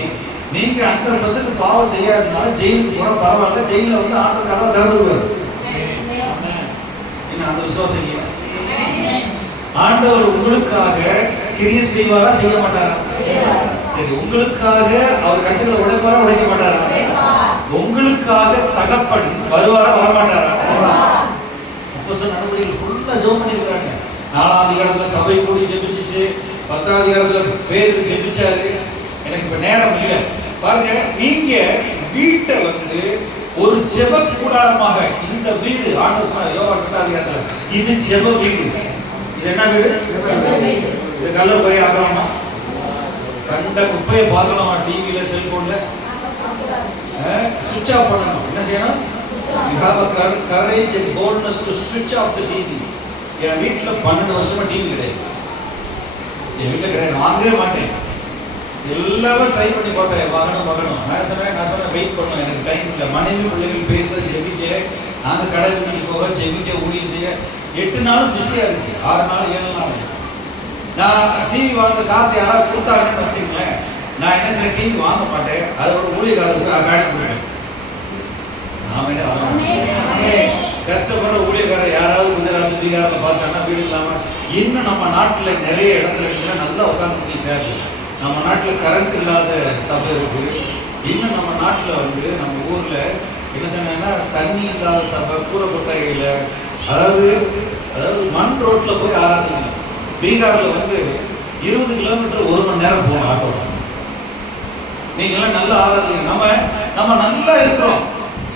நீங்க 100% பாவம் செய்யாதனால ஜெயிலுக்கு போனா பரவாயில்ல, ஜெயில ஆண்டவர் கதவை திறந்து விடுவார். என்ன அந்த விசுவாசம் இல்லையா? ஆண்டவர் உங்களுக்காக கிரியை செய்வாரா, செய்ய மாட்டாரா? சரி, உங்களுக்காக அவர் கட்டுகளை உடைப்பாரா, உடைக்க மாட்டாரா? உங்களுக்காக தகப்பன் வருவாரா, வரமாட்டாரா? நடவடிக்கைகள் ஃபுல்லா ஜெபம் பண்ணிருக்காங்க. 4ஆம் அதிகாரத்துல சபை கூடி ஜெபிச்சுச்சு, 10ஆம் அதிகாரத்துல பேதுரு ஜெபிச்சாரு. எனக்கு இப்ப நேரம் இல்லை. பாருங்க, நீங்க வீட்டை ஒரு ஜெப கூடாரமாக இந்த வீடு ஆண்டவர் சொன்னார் யோவான் 2:6 இது ஜெப வீடு. இது என்ன வீடு? இது கல்ல போய் ஆகலாமா? கண்ட குப்பையை பார்க்கலாமா? டிவியில செல்போன்ல சுவிட்ச் ஆஃப் பண்ணணும். என்ன செய்யணும்? You have a courage and boldness to switch off the TV. என் வீட்டில் 12 வருஷமா டிவி கிடையாது. என் வீட்டில் கிடையாது, வாங்கவே மாட்டேன். எல்லாமே ட்ரை பண்ணி பார்த்தேன், வாங்கணும். நான் சொன்னேன் வெயிட் பண்ணணும், எனக்கு டைம் இல்லை. மனைவி பிள்ளைகள் பேச ஜெபிக்க, நாங்கள் கடைக்கு போக ஜெபிக்க ஊழியம் செய்ய 8 நாளும் பிஸியாக இருக்கு. 6 நாள் 7 நாள். நான் டிவி வாங்க காசு யாராவது கொடுத்தாங்கன்னு வச்சுங்களேன், நான் என்ன செய்ய டிவி வாங்க மாட்டேன். அதோட ஊழியக்காரருக்கு அகாடி கொடுப்பேன். கஷ்டப்படுற ஊழியக்காரர் யாராவது குஜராத் பீகாரில் பார்த்தாங்கன்னா வீடு இல்லாமல் இன்னும் நம்ம நாட்டில் நிறைய இடத்துல நல்லா உட்காந்து முடிச்சாரு. நம்ம நாட்டில் கரண்ட் இல்லாத சபை இருக்கு. இன்னும் நம்ம நாட்டில் நம்ம ஊரில் என்ன சொன்னாங்கன்னா தண்ணி இல்லாத சபை, கூடப்பட்டையில், அதாவது மண் ரோட்டில் போய் ஆராதனை. பீகாரில் 20 கிலோமீட்டர் 1 மணி நேரம் போகணும் ஆட்டோ. நீங்களாம் நல்லா ஆராதனை. நம்ம நல்லா இருக்கிறோம்.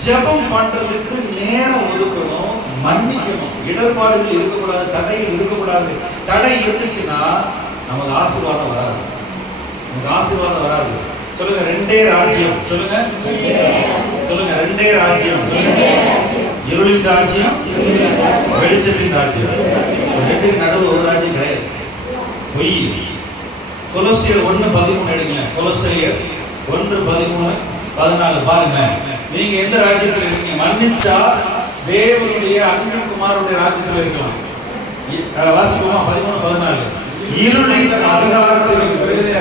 ஜெபம் பண்றதுக்கு நேரம் ஒதுக்கணும், மன்னிக்கணும். இடர்பாடுகள் இருக்கக்கூடாது, தடைகள் இருக்கக்கூடாது. தடை இருந்துச்சுன்னா நமக்கு ஆசீர்வாதம் வராது. சொல்லுங்க ரெண்டே ராஜ்யம். சொல்லுங்க ரெண்டே ராஜ்யம். இருளின் ராஜ்யம், வெளிச்சத்தின் ராஜ்யம். ரெண்டுக்கு நடுவில் ஒரு ராஜ்யம் கிடையாது. பொய். கொலோசியர் 1:13 எடுங்களேன். கொலோசியர் 1:13-14 பாருங்க. நீங்க எந்த ராஜ்யத்தில் இருக்கீங்க? மன்னிச்சா தேவனுடைய அன்பின் குமாரனுடைய ராஜ்யத்தில் இருக்கலாம். வாசிப்போமா? 13-14. இருளின் அதிகாரத்தில் எல்லாம் ரெடியா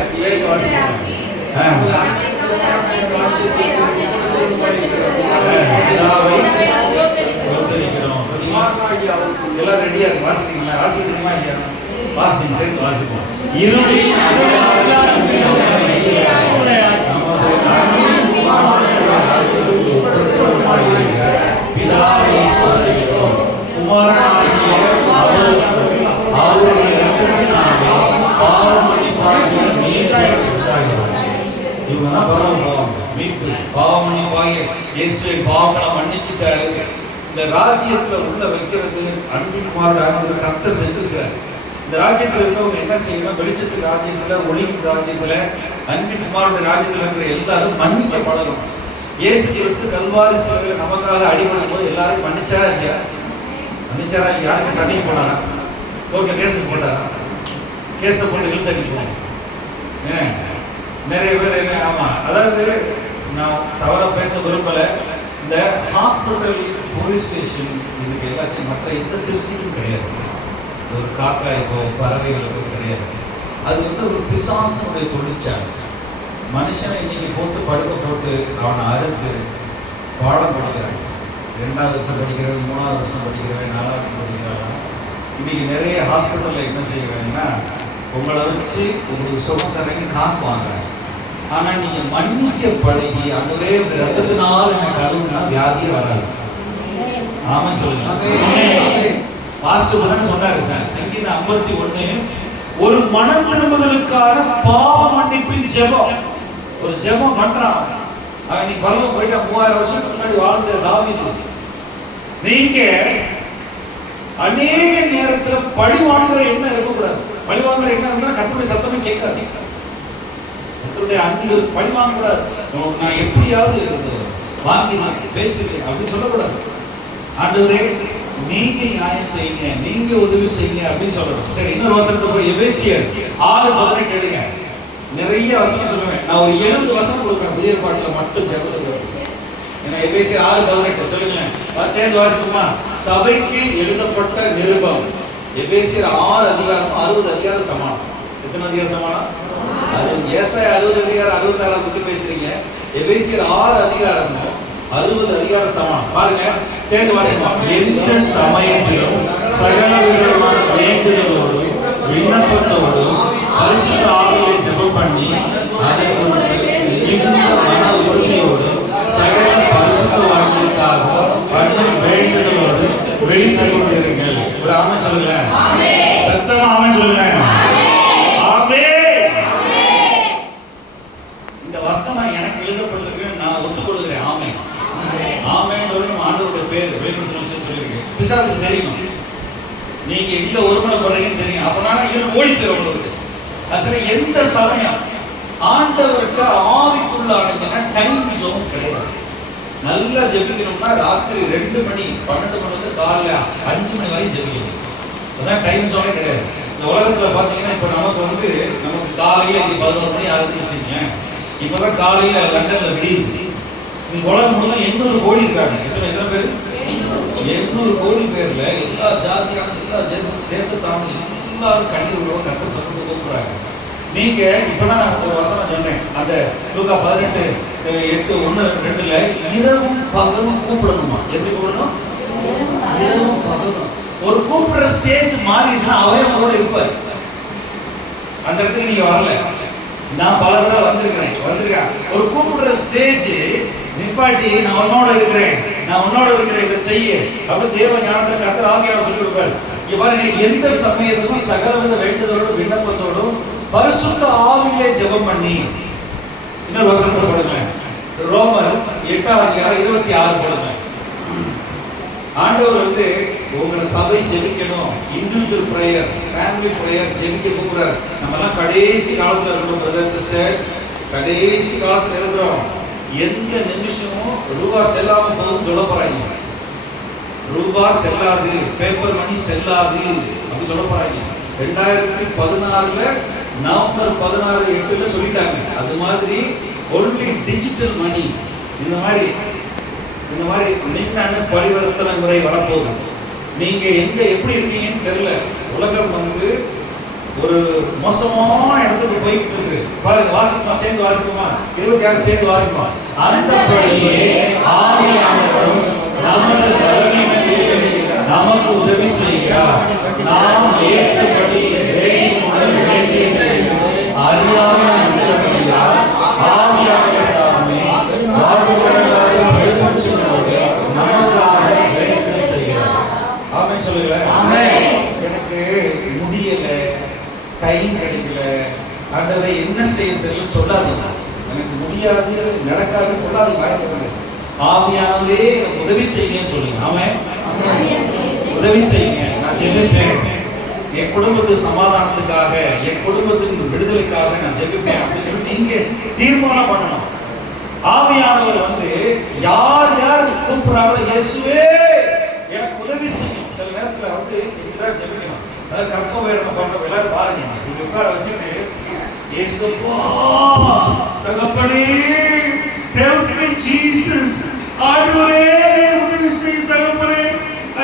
இருக்கு. வாசிக்கிறீங்களா? வாசிக்கிறீங்களா இல்லையா? வாசிங்க, சேர்த்து வாசிப்போம். இருளின் பாவங்களை மன்னிச்சுட்டாரு. இந்த ராஜ்யத்துல உள்ள வைக்கிறது அன்பின் குமார ராஜ்யத்துல கர்த்தர் செஞ்சிருக்கிறார். இந்த ராஜ்யத்துல இருக்கவங்க என்ன செய்யணும்? வெளிச்சத்து ராஜ்யத்துல, ஒளியின் ராஜ்யத்துல, அன்பின் குமாரோட ராஜ்யத்துல இருக்கிற எல்லாரும் மன்னிக்கப்படணும். இயேசு கிறிஸ்து கல்வாரி சிலுவையில நமக்காக அடிபடும் போது எல்லாரும் மன்னிச்சாரா இல்லையா? யாருக்கு சண்டைக்கு போனாரா? கோர்ட்ல கேஸ் போட்டாரா? கேஸை போட்டு இழுத்தடிப்போம். நிறைய பேர் என்ன, ஆமா, அதாவது நான் தவறா பேச விரும்பல. இந்த ஹாஸ்பிட்டல், போலீஸ் ஸ்டேஷன், இதுக்கு எல்லாத்தையும் மற்ற எந்த சிருஷ்டிக்கும் கிடையாது. ஒரு காக்காய்க்கோ பறவைகளுக்கோ கிடையாது. அது ஒரு பிசாசனுடைய தொழிற்சாலை. மனுஷனை இன்னைக்கு போட்டு படுக்க போட்டு அவனை அறுத்து பாடம் படிக்கிறாங்க. 2வது வருஷம் படிக்கிறவன், 3வது வருஷம் படிக்கிறவன், 4வது படிக்கிறாங்க. இன்னைக்கு நிறைய ஹாஸ்பிட்டலில் என்ன செய்கிறாங்கன்னா, உங்களை வச்சு உங்களுக்கு சுகம் தரீங்க, காசு வாங்குறாங்க. ஆனால் நீங்கள் மன்னிக்க பழகி அன்றுவரே ரத்தத்தினால் என்ன கழுவுனா வியாதியே வராது. ஆமாம் சொல்லுங்க. பாஸ்டர் தானே சொன்னாரு சார், சங்கீதம் 51 ஒரு மனம் திரும்புதலுக்கான பாவ மன்னிப்பின் ஜெபம். ஒரு ஜெபம் பண்றான். நீ பரலோகம் போயிட்டா 3000 வருஷத்துக்கு முன்னாடி வாழ்ந்த தாவீது. நீங்க அநேக நேரத்துல பழி வாங்குற எண்ணம் இருக்கக்கூடாது. பழி வாங்குற எண்ணம் இருந்தா கர்த்தருடைய சத்தமே கேட்காது. கர்த்தருடைய அன்பு பழி வாங்கக்கூடாது. நான் எப்படியாவது வாங்கினேன் பேசுகிறேன் அப்படின்னு சொல்லக்கூடாது. ஆண்டவரே நீங்க நியாயம் செய்யுங்க, நீங்க உதவி செய்யுங்க அப்படின்னு சொல்லணும். சரி, இன்னொரு வசனத்தை போய் எபேசியர் 6:18 எடுங்க. நிறைய வசனம் சொல்லுவேன். நான் ஒரு 70 வசனம் கொடுக்குறேன் புதிய பாட்டில் மட்டும் ஜெபத்துக்கு. ஏன்னா எபேசியர் 6:18 சொல்லுங்களேன். சேர்ந்து வாசிக்குமா? சபைக்கு எழுதப்பட்ட நிருபம். எபேசியர் 6 அதிகாரம் 60 அதிகாரம் சமானம். எத்தனை அதிகாரம் சமானம்? ஏசாயா 60 அதிகாரம் 66 பத்தி பேசுறீங்க. எபேசியர் 6 அதிகாரம் 60 அதிகாரம் சமானம். பாருங்க, சேர்ந்து வாசிக்குமா? எந்த சமயத்திலும் சகல விதமான வேண்டுதலோடும் விண்ணப்பத்தோடும் பரிசுத்த ஆவியிலே ஜெபம் பண்ணி அதற்கு மிகுந்த மன உறுதியோடும் சகல பரிசுத்தவான்களுக்காக பண்ணும் வேண்டுதலோடு விழித்துக் கொண்டிருங்கள். ஒரு ஆமென் சொல்லுங்க. சத்தமா ஆமென் சொல்லுங்க. ஆமென். இந்த வசனம் எனக்கு எழுதப்பட்டிருக்கு, நான் ஒத்துக்கொள்கிறேன். ஆமென். ஓடி போயிடும். அதுல எந்த சமயம் ஆண்டவர்கிட்ட ஆவிக்குள்ள ஆனீங்கன்னா டைம் ஜோன் கிடையாது. நல்லா ஜெபிக்கணும்னா ராத்திரி 2 மணி 12 மணிக்கு காலைல 5 மணி வரைக்கும் ஜெபிக்கணும். அதான் டைம் ஜோனே கிடையாது. இந்த உலகத்துல பாத்தீங்கன்னா இப்ப நமக்கு காலையில 11 மணி ஆகுதுன்னு வச்சுக்கோங்க. இப்பதான் காலையில லண்டன்ல விடியுது. நீங்க உலகம் முழுவதும் 800 கோடி இருக்காங்க. எத்தனை பேர்? 800 கோடி பேர்ல எல்லா ஜாதியான எல்லா தேசத்தான எல்லாரும் கண்ணீர் கத்தர் சமூகத்தை கூப்பிடுறாங்க. நீங்க இப்பதான் நான் ஒரு வசனம் சொன்னேன், அந்த லூக்கா 18:8-1-2 இரவும் பகலும் கூப்பிடணுமா? எப்படி கூப்பிடணும்? இரவும் பகலும். ஒரு கூப்பிடுற ஸ்டேஜ் மாறிடுச்சுன்னா அவரே உங்களோட இருப்பார். அந்த இடத்துக்கு நீங்க வரல. நான் பல தடவை வந்திருக்கேன். ஒரு கூப்பிடுற ஸ்டேஜ் நிப்பாட்டி நான் உன்னோட இருக்கிறேன் இதை செய்ய அப்படி தேவ ஞானத்தை கர்த்தர் ஆவியானவர் சொல்லி கொடுப்பார். இங்க பாருங்க, எந்த சமயத்துக்கும் சகலவித வேண்டுதலோடும் விண்ணப்பத்தோடும் பரிசுத்த ஆவியிலே ஜெபம் பண்ணி. இன்னொரு வசனத்தை போடுங்க, ரோமர் 8:26 போடுங்க. ஆண்டவர் உங்களை சபை ஜெபிக்கணும், இண்டிவிஜுவல் பிரேயர், ஃபேமிலி பிரேயர் ஜெபிக்க கூப்பிடுறார். நம்ம எல்லாம் கடைசி காலத்துல இருக்கிறோம் பிரதர் சிஸ்டர், கடைசி காலத்துல இருக்கிறோம். எந்த நிமிஷமும் ரூபா செல்லாம போதும் சொல்ல போறாங்க. ரூபா செல்லாது, பேப்பர் மணி செல்லாது அப்படி சொல்ல போறாங்க. 2016 நவம்பர் 16-8 சொல்லிட்டாங்க. அது மாதிரி ஒன்லி டிஜிட்டல் மணி. இந்த மாதிரி மின்னணு பரிவர்த்தனை முறை வரப்போகுது. நீங்க எப்படி இருக்கீங்கன்னு தெரியல. உலகம் ஒரு மோசமான இடத்துக்கு போயிட்டு இருக்கு. பாருங்க, வாசிப்போமா? சேர்ந்து வாசிப்போமா? 26 சேர்ந்து வாசிப்போமா? அந்தபடியே ஆவியானவரும் நமது பலவீனங்களில் நமக்கு உதவி செய்கிறார். நாம் ஏற்றபடி வேண்டியதை அறியாமல் இருக்கிறபடியால் ஆவியானவர் தாமே வாக்குப்படாத பெருமூச்சோடு நமக்காக வேண்டுதல் செய்கிறார். ஆமென் சொல்லுங்க. எனக்கு முடியல, டைம் கிடைக்கல, ஆண்டவரே என்ன செய்யறதுன்னு சொல்லாதீங்க. எனக்கு முடியாது, நடக்காதுன்னு சொல்லாதீங்க. ஆவியானவரே எனக்கு உதவி செய்யுங்கன்னு சொல்லுங்க. ஆமென். உதவி செய்யுங்க. நான் ஜெபிப்பேன், என் குடும்பத்து சமாதானத்துக்காக, என் குடும்பத்தின் விடுதலைக்காக நான் ஜெபிப்பேன் அப்படின்னு நீங்க தீர்மானம் பண்ணணும். ஆவியானவர் யார் யார் கூப்பிடுறாங்களோ, இயேசுவே எனக்கு உதவி செய்யும். சில நேரத்துல இப்படிதான் ஜெபிக்கணும். அதாவது கற்ப வேரணம் பண்றவங்க எல்லாரும் பாருங்க, இப்படி உட்கார வச்சுட்டு இயேசுப்பா தகப்பனே help me Jesus, ஆண்டவரே உதவி செய் தகப்பனே,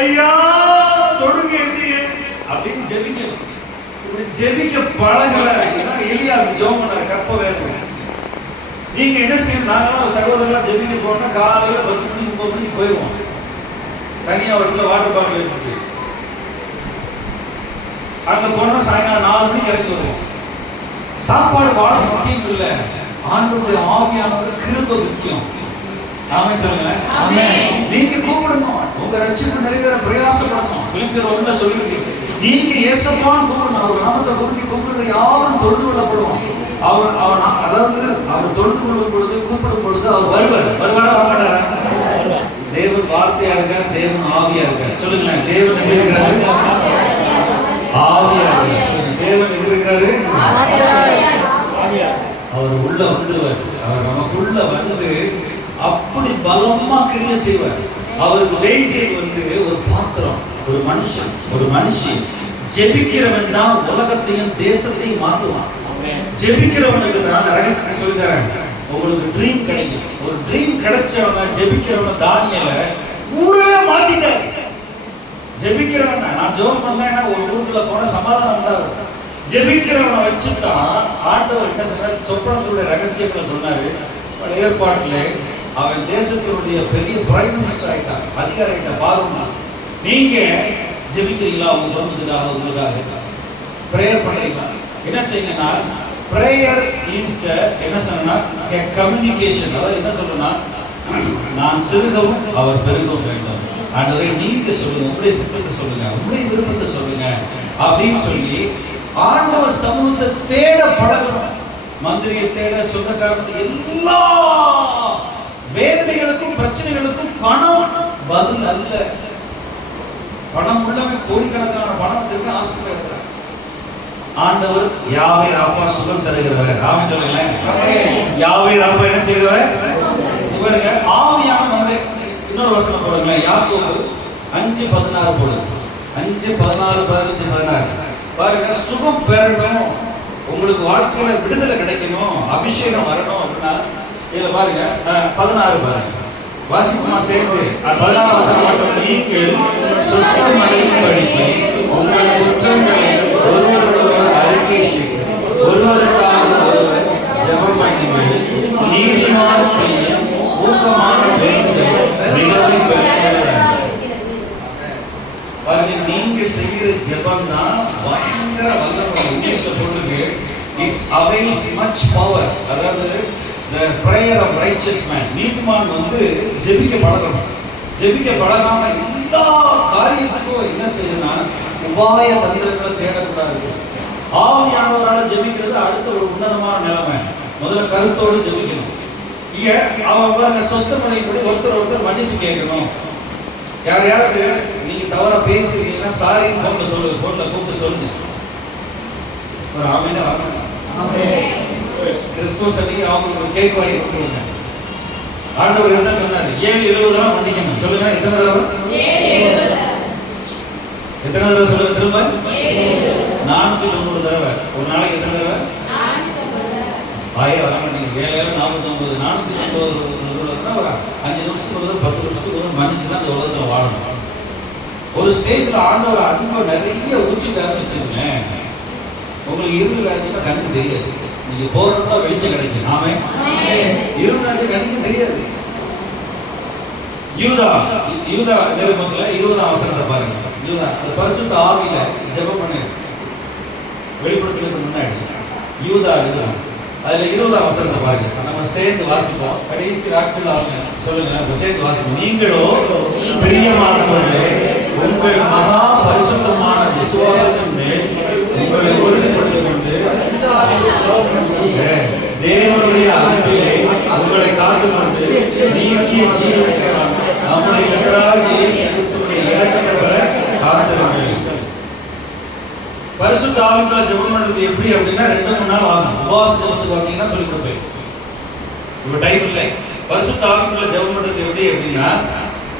ஐயா தொடுங்க என்னையே அப்படின்னு ஜெபிக்கணும். இப்படி ஜெபிக்க பழகல. இதான் எலியா ஜெபம் பண்ணாரு கற்ப வேரணம். நீங்க என்ன செய்யணும்? நாங்களாம் சகோதரர்களாம் ஜெபிக்க போனா காலையில 10 மணிக்கு 9 மணிக்கு போயிடுவோம். தனியா ஒரு இடத்துல வாட்டர் பாட்டில் எடுத்துட்டு அங்க போனா சாயங்காலம் 4 மணிக்கு இறங்கி வருவோம். சாப்பாடு வாழ முக்கியம் இல்லை, ஆண்டவருடைய ஆவியானவர் கிருபை முக்கியம். ஆமென் சொல்லுங்க. நீங்க கூப்பிடணும், உங்க ரட்சிப்பு நிறைவேற பிரயாசப்படணும். பிலிப்பியர் 1 சொல்லிருக்கு, நீங்க இயேசுவான்னு கூப்பிடணும். அவர் நாமத்தை கூப்பிடுற யாரும் தொழுது கொள்ளப்படுவோம். அவர் தொழுது கொள்ளும் பொழுது, கூப்பிடும் பொழுது அவர் வருவாரா வரமாட்டாரா? தேவன் வார்த்தையா இருக்கார், தேவன் ஆவியா இருக்கார். சொல்லுங்களேன், தேவன் எப்படி இருக்கிறாரு? ஆவியா இருக்கார். சொல்லுங்க, தேவன் எப்படி இருக்கிறாரு? அவர் உள்ள வந்துருவார். அவர் நமக்குள்ள அப்படி பலமா கிரியை செய்வார். அவருக்கு வேண்டியது ஒரு பாத்திரம், ஒரு மனுஷன், ஒரு மனுஷி. ஜெபிக்கிறவன் தான் உலகத்தையும் தேசத்தையும் மாற்றுவான். ஜெபிக்கிறவனுக்கு தான் அந்த ரகசியத்தை சொல்லி தரேன். உங்களுக்கு ட்ரீம் கிடைக்கும். ஒரு ட்ரீம் கிடைச்சவங்க ஜெபிக்கிறவன தானியேல ஊரே மாத்திட்டாரு. ஜெபிக்கிறவன் நான் ஜெபம் பண்ணேன்னா ஒரு ஊருக்குள்ள போன சமாதானம் உண்டாகும். ஜெபிக்கிறவனை வச்சுதான் ஆண்டவர் என்ன சொன்னார்? சொப்பனத்துடைய ரகசியங்களை சொன்னாரு. ஏற்பாட்டுல அவன் தேசத்தினுடைய பெரிய பிரைம் மினிஸ்டர் ஆயிட்டான், அதிகாரி ஆயிட்டான். பாருங்க, நீங்க ஜெபிக்கிறீங்களா? உங்க குடும்பத்துக்காக, உங்களுக்காக பிரேயர் பண்றீங்களா? என்ன செய்யுங்கன்னா, பிரேயர் இஸ் த என்ன சொன்னா கம்யூனிகேஷன். அதாவது என்ன சொல்றேன்னா, நான் சிறுகவும் அவர் பெருகவும் வேண்டும். ஆண்டவரே நீங்க சொல்லுங்க, உங்களுடைய சித்தத்தை சொல்லுங்க, உங்களுடைய விருப்பத்தை சொல்லுங்க அப்படின்னு சொல்லி ஆண்டவர் சமூகத்தை தேட பழகணும். மந்திரியை தேட, சொந்தக்காரன், எல்லா வேதனைகளுக்கும் பிரச்சனைகளுக்கும் பணம் பதில் அல்ல. பணம் உள்ளவன் கோடிக்கணக்கான பணம் வச்சிருக்க ஹாஸ்பிட்டல் எடுக்கிறான். ஆண்டவர் யாவே ராப்பா சுகம் தருகிறவர். ஆமென் சொல்லுங்களேன். யாவே ராப்பா என்ன செய்கிறவர்? இவருங்க ஆவியான நம்முடைய இன்னொரு வசனம் போடுங்களேன். யாக்கோபு 5:16 போடுங்க. 5:14, 15, 16 பாருங்க. சுகம் பெறணும், உங்களுக்கு வாழ்க்கையில விடுதலை கிடைக்கணும், அபிஷேகம் வரணும் அப்படின்னா இதுல பாருங்க 16 பாருங்க. வாசிப்புமா சேர்ந்து 16 வசனம் மட்டும். நீங்கள் சுத்தமடையும்படிக்கு உங்கள் குற்றங்களை ஒருவருக்கொருவர் அறிக்கை செய்து ஒருவருக்காக ஒருவர் ஜெபம் பண்ணுங்கள். நீதிமான் செய்ய ஊக்கமான வேண்டுதல் மிகவும் பெருமையானது. பாருங்க, நீங்க செய்கிற ஜெபம் தான் பயங்கர வல்லமை. இங்கிலீஷ்ல போட்டுருக்கு, இட் அவைல்ஸ் மச் பவர். அதாவது the prayer of righteous man. நீதிமான் வந்து ஜெபிக்க பழகணும். ஜெபிக்க பழகாம எல்லா காரியத்துக்கும் என்ன செய்யணும்னா உபாய தந்திரங்களை தேடக்கூடாது. ஆவியானவரால ஜெபிக்கிறது அடுத்த ஒரு உன்னதமான நிலைமை. முதல்ல கருத்தோடு ஜெபிக்கணும். இங்க அவங்க சொஸ்தமடைப்படி ஒருத்தர் மன்னிப்பு கேட்கணும். யாரையாவது நீங்க தவறா பேசுறீங்கன்னா சாரி போன்ல சொல்லுங்க, போன்ல கூப்பிட்டு சொல்லுங்க. ஒரு ஆமென் ஆமென். கிறிஸ்துமஸ் அன்னைக்கு அவங்களுக்கு ஒரு கேக் வாங்கி கொடுங்க. ஆண்டவர் என்ன சொன்னாரு? 7:70 மன்னிக்கணும். சொல்லுங்க, எத்தனை தடவை? 7:70. எத்தனை தடவை சொல்லுங்க திரும்ப? 490 தடவை. ஒரு நாளைக்கு எத்தனை தடவை? 490. ஆயே வர மாட்டீங்க. 7:490 490 ஒரு 5 நிமிஷத்துக்கு 10 நிமிஷத்துக்கு மன்னிச்சு தான் இந்த உலகத்துல வாழணும். ஒரு ஸ்டேஜ்ல ஆண்டவர் அன்பை நிறைய ஊற்றி தரச்சுங்களேன், உங்களுக்கு இருள் ராஜ்யமா கண்ணுக்கு தெரியாது. நீங்க போறப்ப வெளிச்சம் கிடைக்கும். ஆமே. இருள் ராஜ்யம் கண்ணுக்கு தெரியாது. யூதா நிருபத்துல 20ஆம் வசனத்தை பாருங்க. யூதா அந்த பரிசுத்த ஆவியில ஜெபம் பண்ண வெளிப்படுத்துறதுக்கு முன்னாடி யூதா எழுதுறான். அதுல 20ஆம் வசனத்தை பாருங்க. நம்ம சேர்ந்து வாசிப்போம். கடைசி நாட்கள் ஆகுங்க. சொல்லுங்க, சேர்ந்து வாசிப்போம். நீங்களோ பிரியமானவர்களே, உங்கள் மகா பரிசுத்தமான விசுவாசத்தின் மேல் உங்களை உறுதிப்படுத்திக் கொண்டு தேவனுடைய அன்பிலே உங்களை காத்துக்கொண்டு நீக்கிய ஜீவனுக்கு நம்முடைய கர்த்தராகிய இயேசு கிறிஸ்துவின் இரக்கத்தை பெற காத்திருங்கள். பரிசுத்த ஆவிக்குள்ள ஜெபம் பண்றது எப்படி அப்படின்னா 2-3 நாள் ஆகும். உபவாச ஜெபத்துக்கு வந்தீங்கன்னா சொல்லி கொடுப்பேன். இப்ப டைம் இல்லை. பரிசுத்த ஆவிக்குள்ள ஜெபம் பண்றது எப்படி அப்படின்னா,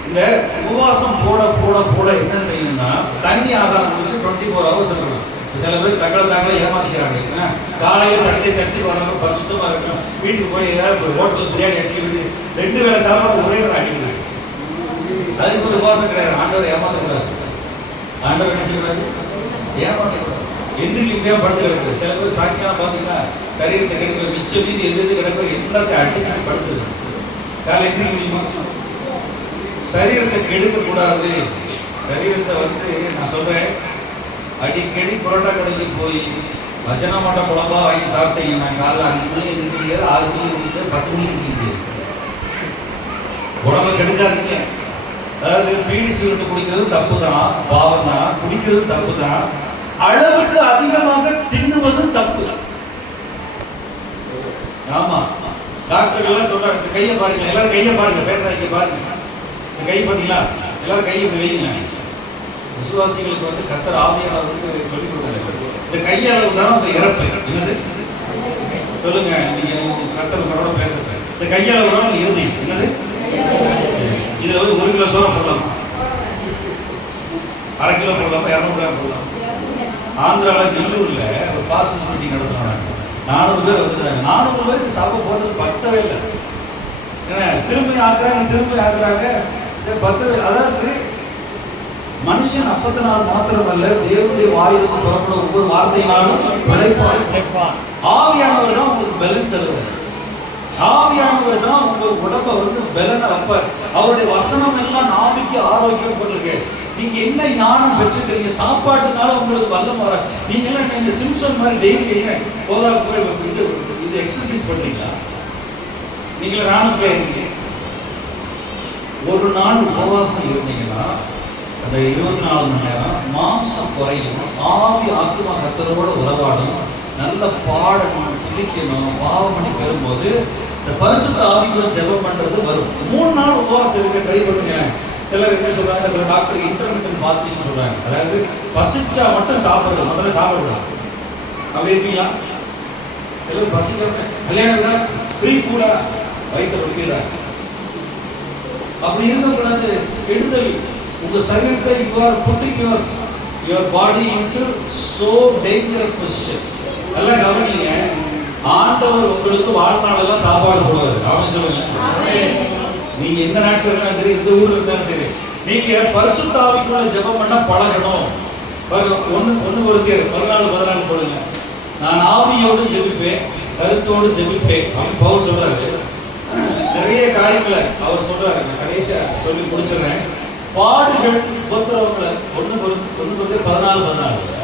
இந்த உபவாசம் போட போட போட என்ன செய்யணும்னா தண்ணி ஆகாரம் குடிச்சு 24 hours இருக்கணும். சில பேர் தங்களை ஏமாத்திக்கிறாங்க. காலையில் சண்டே சர்ச்சுக்கு வராங்க, பரிசுத்தமா இருக்கணும், வீட்டுக்கு போய் ஏதாவது ஹோட்டலில் பிரியாணி அடிச்சு விட்டு 2 வேளை சாப்பாடு ஒரே நேரம் அடிக்கிறாங்க. அதுக்கு ஒரு உபவாசம் கிடையாது. ஆண்டவர் ஏமாற்றக்கூடாது. ஆண்டவர் என்ன செய்யக்கூடாது? ஏமாற்றக்கூடாது. எந்திரிக்க படுத்து கிடக்குது. சில பேர் சாயங்காலம் பார்த்தீங்கன்னா சரீரத்தை கிடைக்கிற மிச்சம் மீதி எது கிடக்கும் எல்லாத்தையும் அடிச்சு படுத்துது. காலை எந்திரிக்க முடியுமா? சரீரத்தை கெடுக்க கூடாது. சரீரத்தை வந்து நான் சொல்றேன், அடிக்கடி புரோட்டா கடைக்கு போய் வச்சன மாட்ட குழம்பா வாங்கி சாப்பிட்டீங்கன்னா காலைல 5 மணிக்கு எந்திரிக்க முடியாது, 6 மணிக்கு எந்திரிக்க முடியாது, 10 மணிக்கு எந்திரிக்க முடியாது. உடம்பை கெடுக்காதீங்க. அதாவது பீடி சிகரெட் குடிக்கிறது தப்பு தான், பாவம் தான், குடிக்கிறது தப்பு தான், அளவுக்கு அதிகமாக தின்னுவதும் தப்பு. ஆமா, டாக்டர் எல்லாம் சொல்றாங்க, கையை பாருங்க, எல்லாரும் கையை பாருங்க, பேசாதீங்க, பாருங்க இந்த கை பார்த்தீங்களா, எல்லாரும் கையை இப்படி வைங்க. விசுவாசிகளுக்கு வந்து கர்த்தர் ஆவியானவர் வந்து சொல்லிக் கொடுக்குறாங்க. இந்த கையளவு தான் உங்க இறப்பு. என்னது சொல்லுங்க, நீங்க கர்த்தர் உங்களோட பேசுறேன். இந்த கையளவு தான் உங்க இறுதி. என்னது? இதுல வந்து 1 கிலோ சோறு போடலாமா, 1/2 கிலோ போடலாமா, 200 கிராம் போடலாம். ஆந்திராவில் நெல்லூர்ல ஒரு பாஸ்டர்ஸ் மீட்டிங் நடத்துறாங்க. 400 பேர் வந்துருந்தாங்க. 400 பேருக்கு சாப்பிட போட்டது பத்தவே இல்லை. ஏன்னா திரும்பி ஆக்குறாங்க பத்தவே. அதாவது மனுஷன் அப்பத்தினால் மாத்திரமல்ல, தேவனுடைய வாயிலுக்கு புறப்பட ஒவ்வொரு வார்த்தையினாலும் பிழைப்பான். ஆவியானவர் தான் உங்களுக்கு பலன் தருவார். ஆவியானவர் தான் உங்க உடம்பை வந்து பலனை வைப்பார். அவருடைய வசனம் எல்லாம் நாவிக்கு ஆரோக்கியம் பண்ணிருக்கு. நீங்க என்ன ஞானம் பெற்றுக்கிறீங்க? சாப்பாட்டுனால உங்களுக்கு வல்லம் வர. நீங்க எல்லாம் நீங்க சிம்சன் மாதிரி டெய்லி என்ன போதா போய் இது எக்ஸசைஸ் பண்றீங்களா? நீங்க ராணுவத்துல இருக்கீங்க. ஒரு நாள் உபவாசம் இருந்தீங்கன்னா அந்த 24 மணி நேரம் மாம்சம் குறையும், ஆவி ஆத்மா கர்த்தரோட உறவாடும், நல்ல பாடணும், துதிக்கணும், பாவமணி பெறும்போது இந்த பரிசுத்த ஆவிக்குள்ள ஜெபம் பண்றது வரும். 3 நாள் உபவாசம் இருக்க ட்ரை பண்ணுங்க. சிலர் என்ன சொல்றாங்க, சில டாக்டர் இன்டர்மிட்டன்ட் ஃபாஸ்டிங் சொல்றாங்க. அதாவது பசிச்சா மட்டும் சாப்பிடுறது, முதல்ல சாப்பிடலாம். அப்படி இருக்கீங்களா? சிலர் பசிக்கிறவங்க கல்யாணம் விட ஃப்ரீ ஃபுட்டா வயிற்று ரொம்பிடுறாங்க. அப்படி இருக்கக்கூடாது. கெடுதல். உங்க சரீரத்தை you are putting your body into so dangerous position. நல்லா கவனிங்க. ஆண்டவர் உங்களுக்கு வாழ்நாளெல்லாம் சாப்பாடு போடுவார். ஆமென் சொல்லுங்க. நீங்க எந்த நாட்டில் இருந்தாலும் சரி, எந்த ஊர்ல இருந்தாலும் சரி, நீங்க பரிசுத்த ஆவிக்குள்ள ஜெபம் பண்ண பழகணும். ஒன்று கொரிந்தியர் 14:14 போடுங்க. நான் ஆவியோடு ஜெபிப்பேன், கருத்தோடு ஜெபிப்பேன் அப்படின்னு பவுல் சொல்றாரு. நிறைய காரியங்களை அவர் சொல்றாரு. நான் கடைசியா சொல்லி முடிச்சிடுறேன். பாடுகள் உபத்திரவங்களை 1 கொரிந்தியர் 14:14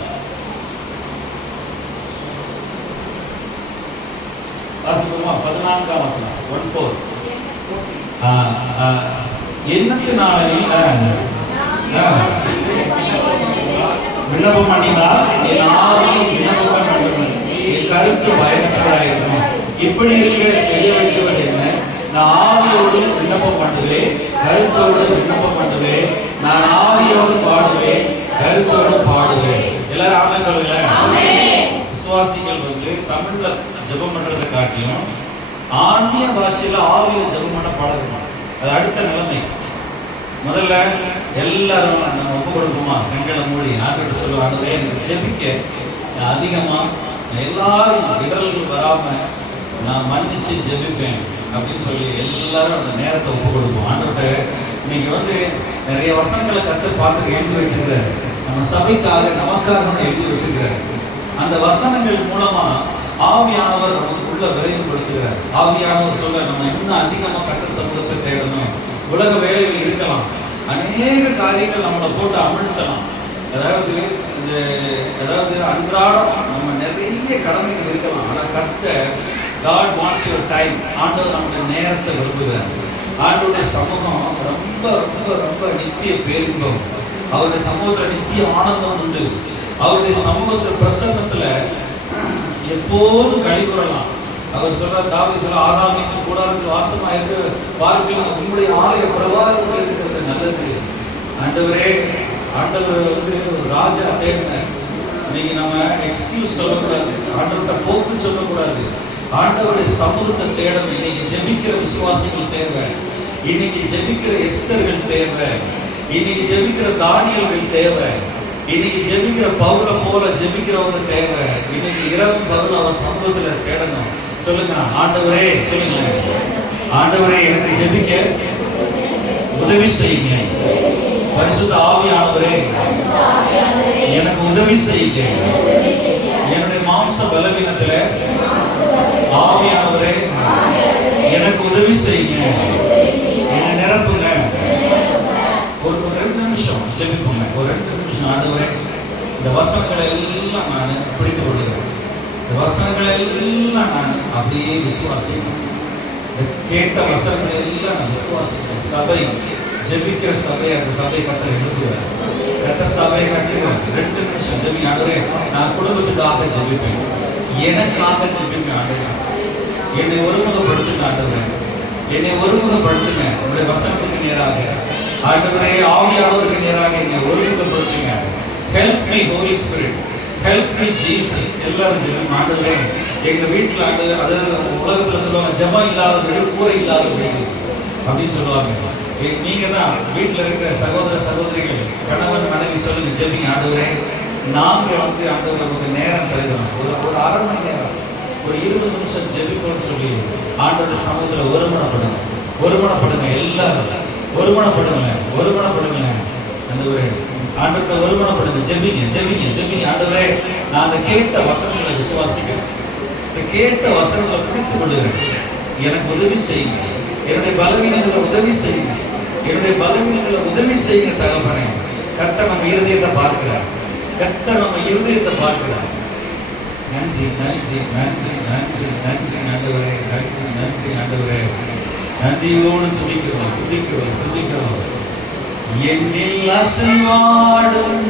வாசிப்போமா? 14ஆம் வசனம் 1:4. எண்ணத்தினாலே விண்ணப்பம் பண்ணினால் என் ஆவி விண்ணப்பம் பண்ணுவேன், என் கருத்து பயனற்றதாயிருக்கும். இப்படி இருக்க செய்ய வேண்டுவது என்ன? நான் ஆவியோடு விண்ணப்பம் பண்ணுவேன், கருத்தோடு விண்ணப்பம் பண்ணுவேன். நான் ஆவியோடு பாடுவேன், கருத்தோடு பாடுவேன். எல்லாரும் ஆமென் சொல்லுங்களேன். விசுவாசிகள் தமிழ்ல ஜெபம் பண்றதை காட்டிலும் ஆன்மீக பாஷையில ஆவியில ஜெபம் பண்ண பழகணும். அது அடுத்த நிலைமை. முதல்ல எல்லாரும் நம்ம ஒப்பு கொடுப்போமா? கண்களை மூடி ஆண்டவர்கிட்ட சொல்லுவாங்க, எனக்கு ஜெபிக்க அதிகமா எல்லாரும் இடர்கள் வராம நான் மன்னிச்சு ஜெபிப்பேன் அப்படின்னு சொல்லி எல்லாரும் அந்த நேரத்தை ஒப்பு கொடுப்போம். ஆண்டவர்கிட்ட இன்னைக்கு நிறைய வசனங்களை பார்த்து எழுதி வச்சிருக்கிறார். நம்ம சபைக்காக நமக்காக எழுதி வச்சிருக்கிறார். அந்த வசனங்கள் மூலமா ஆவியானவர் நமக்குள்ள விரைவுபடுத்துகிறார். ஆவியானவர் சொல்ல நம்ம இன்னும் அதிகமா கர்த்தர் சமூகத்தை தேடணும். உலக வேலைகள் இருக்கலாம், அநேக காரியங்கள் நம்மளை போட்டு அமிழ்த்தலாம். அதாவது அன்றாடம் நம்ம நிறைய கடமைகள் இருக்கலாம். ஆனால் கர்த்தர் God wants your time. ஆண்டவர் நம்முடைய நேரத்தை விரும்புகிறார். ஆண்டவருடைய சமூகம் ரொம்ப ரொம்ப ரொம்ப நித்திய பேரின்பம். அவருடைய சமூகத்தில் நித்திய ஆனந்தம் உண்டு. அவருடைய சமூகத்தில் பிரசன்னத்துல எப்போதும் களி கூறலாம். அவர் சொல்றார், தாவீது சொல்ற, ஆதாமின் கூடாரத்தில் வாசமாயிருக்கு பார்க்கலாம், உங்களுடைய ஆலய பிரவாகங்கள் இருக்கிறது நல்லது. ஆண்டவரே, ஆண்டவர் ராஜா தேடினார். இன்னைக்கு நம்ம எக்ஸ்கியூஸ் சொல்லக்கூடாது, ஆண்டவர்கிட்ட போக்கு சொல்லக்கூடாது. ஆண்டவருடைய சமூகத்தை தேடணும். இன்னைக்கு ஜெபிக்கிற விசுவாசிகள் தேவை. இன்னைக்கு ஜெபிக்கிற எஸ்தர்கள் தேவை. இன்னைக்கு ஜெபிக்கிற தானியல்கள் தேவை. இன்னைக்கு ஜெபிக்கிற பவுல போல ஜெபிக்கிறவங்க தேவை. இன்னைக்கு இரவு பகல் அவர் சமூகத்துல தேடணும். சொல்லுங்க, ஆண்டவரே, சொல்லுங்களேன், ஆண்டவரே எனக்கு ஜெபிக்க உதவி செய்யுங்க. பரிசுத்த ஆவியானவரே எனக்கு உதவி செய்யுங்க. என்னுடைய மாம்ச பலவீனத்துல ஆவியானவரே எனக்கு உதவி செய்யுங்க. என்னை நிரப்புங்க. ஒரு 2 நிமிஷம் ஜெபிப்போங்க. ஒரு 2 நிமிஷம். ஆண்டவரே, இந்த வசனங்களை எல்லாம் நான் பிடித்துக் கொள்கிறேன். இந்த வசனங்களை எல்லாம் நான் அப்படியே விசுவாசிக்கிறேன். கேட்ட வசனங்களை எல்லாம் நான் விசுவாசிக்கிறேன். சபை ஜெபிக்கிற சபை, அந்த சபை கர்த்தர் எழுப்புகிறார். கர்த்தர் சபையை கட்டுகிறார். 2 நிமிஷம் ஜெபி. ஆண்டவரே, நான் குடும்பத்துக்காக ஜெபிப்பேன், எனக்காக ஜெபிப்பேன். ஆண்டவரே, என்னை ஒருமுகப்படுத்துங்க. ஆண்டவரே, என்னை ஒருமுகப்படுத்துங்க. உங்களுடைய வசனத்துக்கு நேராக ஆண்டவரே, ஆவியானவருக்கு நேராக என்னை ஒருமுகப்படுத்துங்க. Help me Holy Spirit, help me Jesus. எல்லாரும் ஜெபம். ஆண்டவரே, எங்க வீட்டில் அதாவது உலகத்துல சொல்லுவாங்க, ஜெபம் இல்லாத வீடு கூரை இல்லாத வீடு அப்படின்னு சொல்லுவாங்க. நீங்க தான் வீட்டில் இருக்கிற சகோதர சகோதரிகள், கணவன் மனைவி சொல்லுங்க, ஜெபிங்க. ஆண்டவரே, நாங்க ஆண்டவர் நமக்கு நேரம் தருகிறோம். ஒரு அரை மணி நேரம், ஒரு 20 நிமிஷம் ஜெபிப்போம்னு சொல்லி ஆண்டோட சமூகத்தில் ஒருமனப்படுங்க. எல்லாரும் ஒருமனப்படுங்க. ஆண்டவரே, ஆண்டவர்கிட்ட ஒருமனப்படுங்க. ஜெபிங்க. ஆண்டவரே, நான் அந்த கேட்ட வசனங்களை விசுவாசிக்கிறேன். இந்த கேட்ட வசனங்களை பிடித்துக் கொள்ளுகிறேன். எனக்கு உதவி செய்யுங்க. என்னுடைய பலவீனங்களை உதவி செய்யுங்க. தகப்பனே. கர்த்தர் நம்ம இருதயத்தை பார்க்கிறார். நன்றி ஆண்டவரே. நன்றி ஆண்டவரே. நன்றியோடு துதிக்கிறோம். என்னில் அசைவாடும்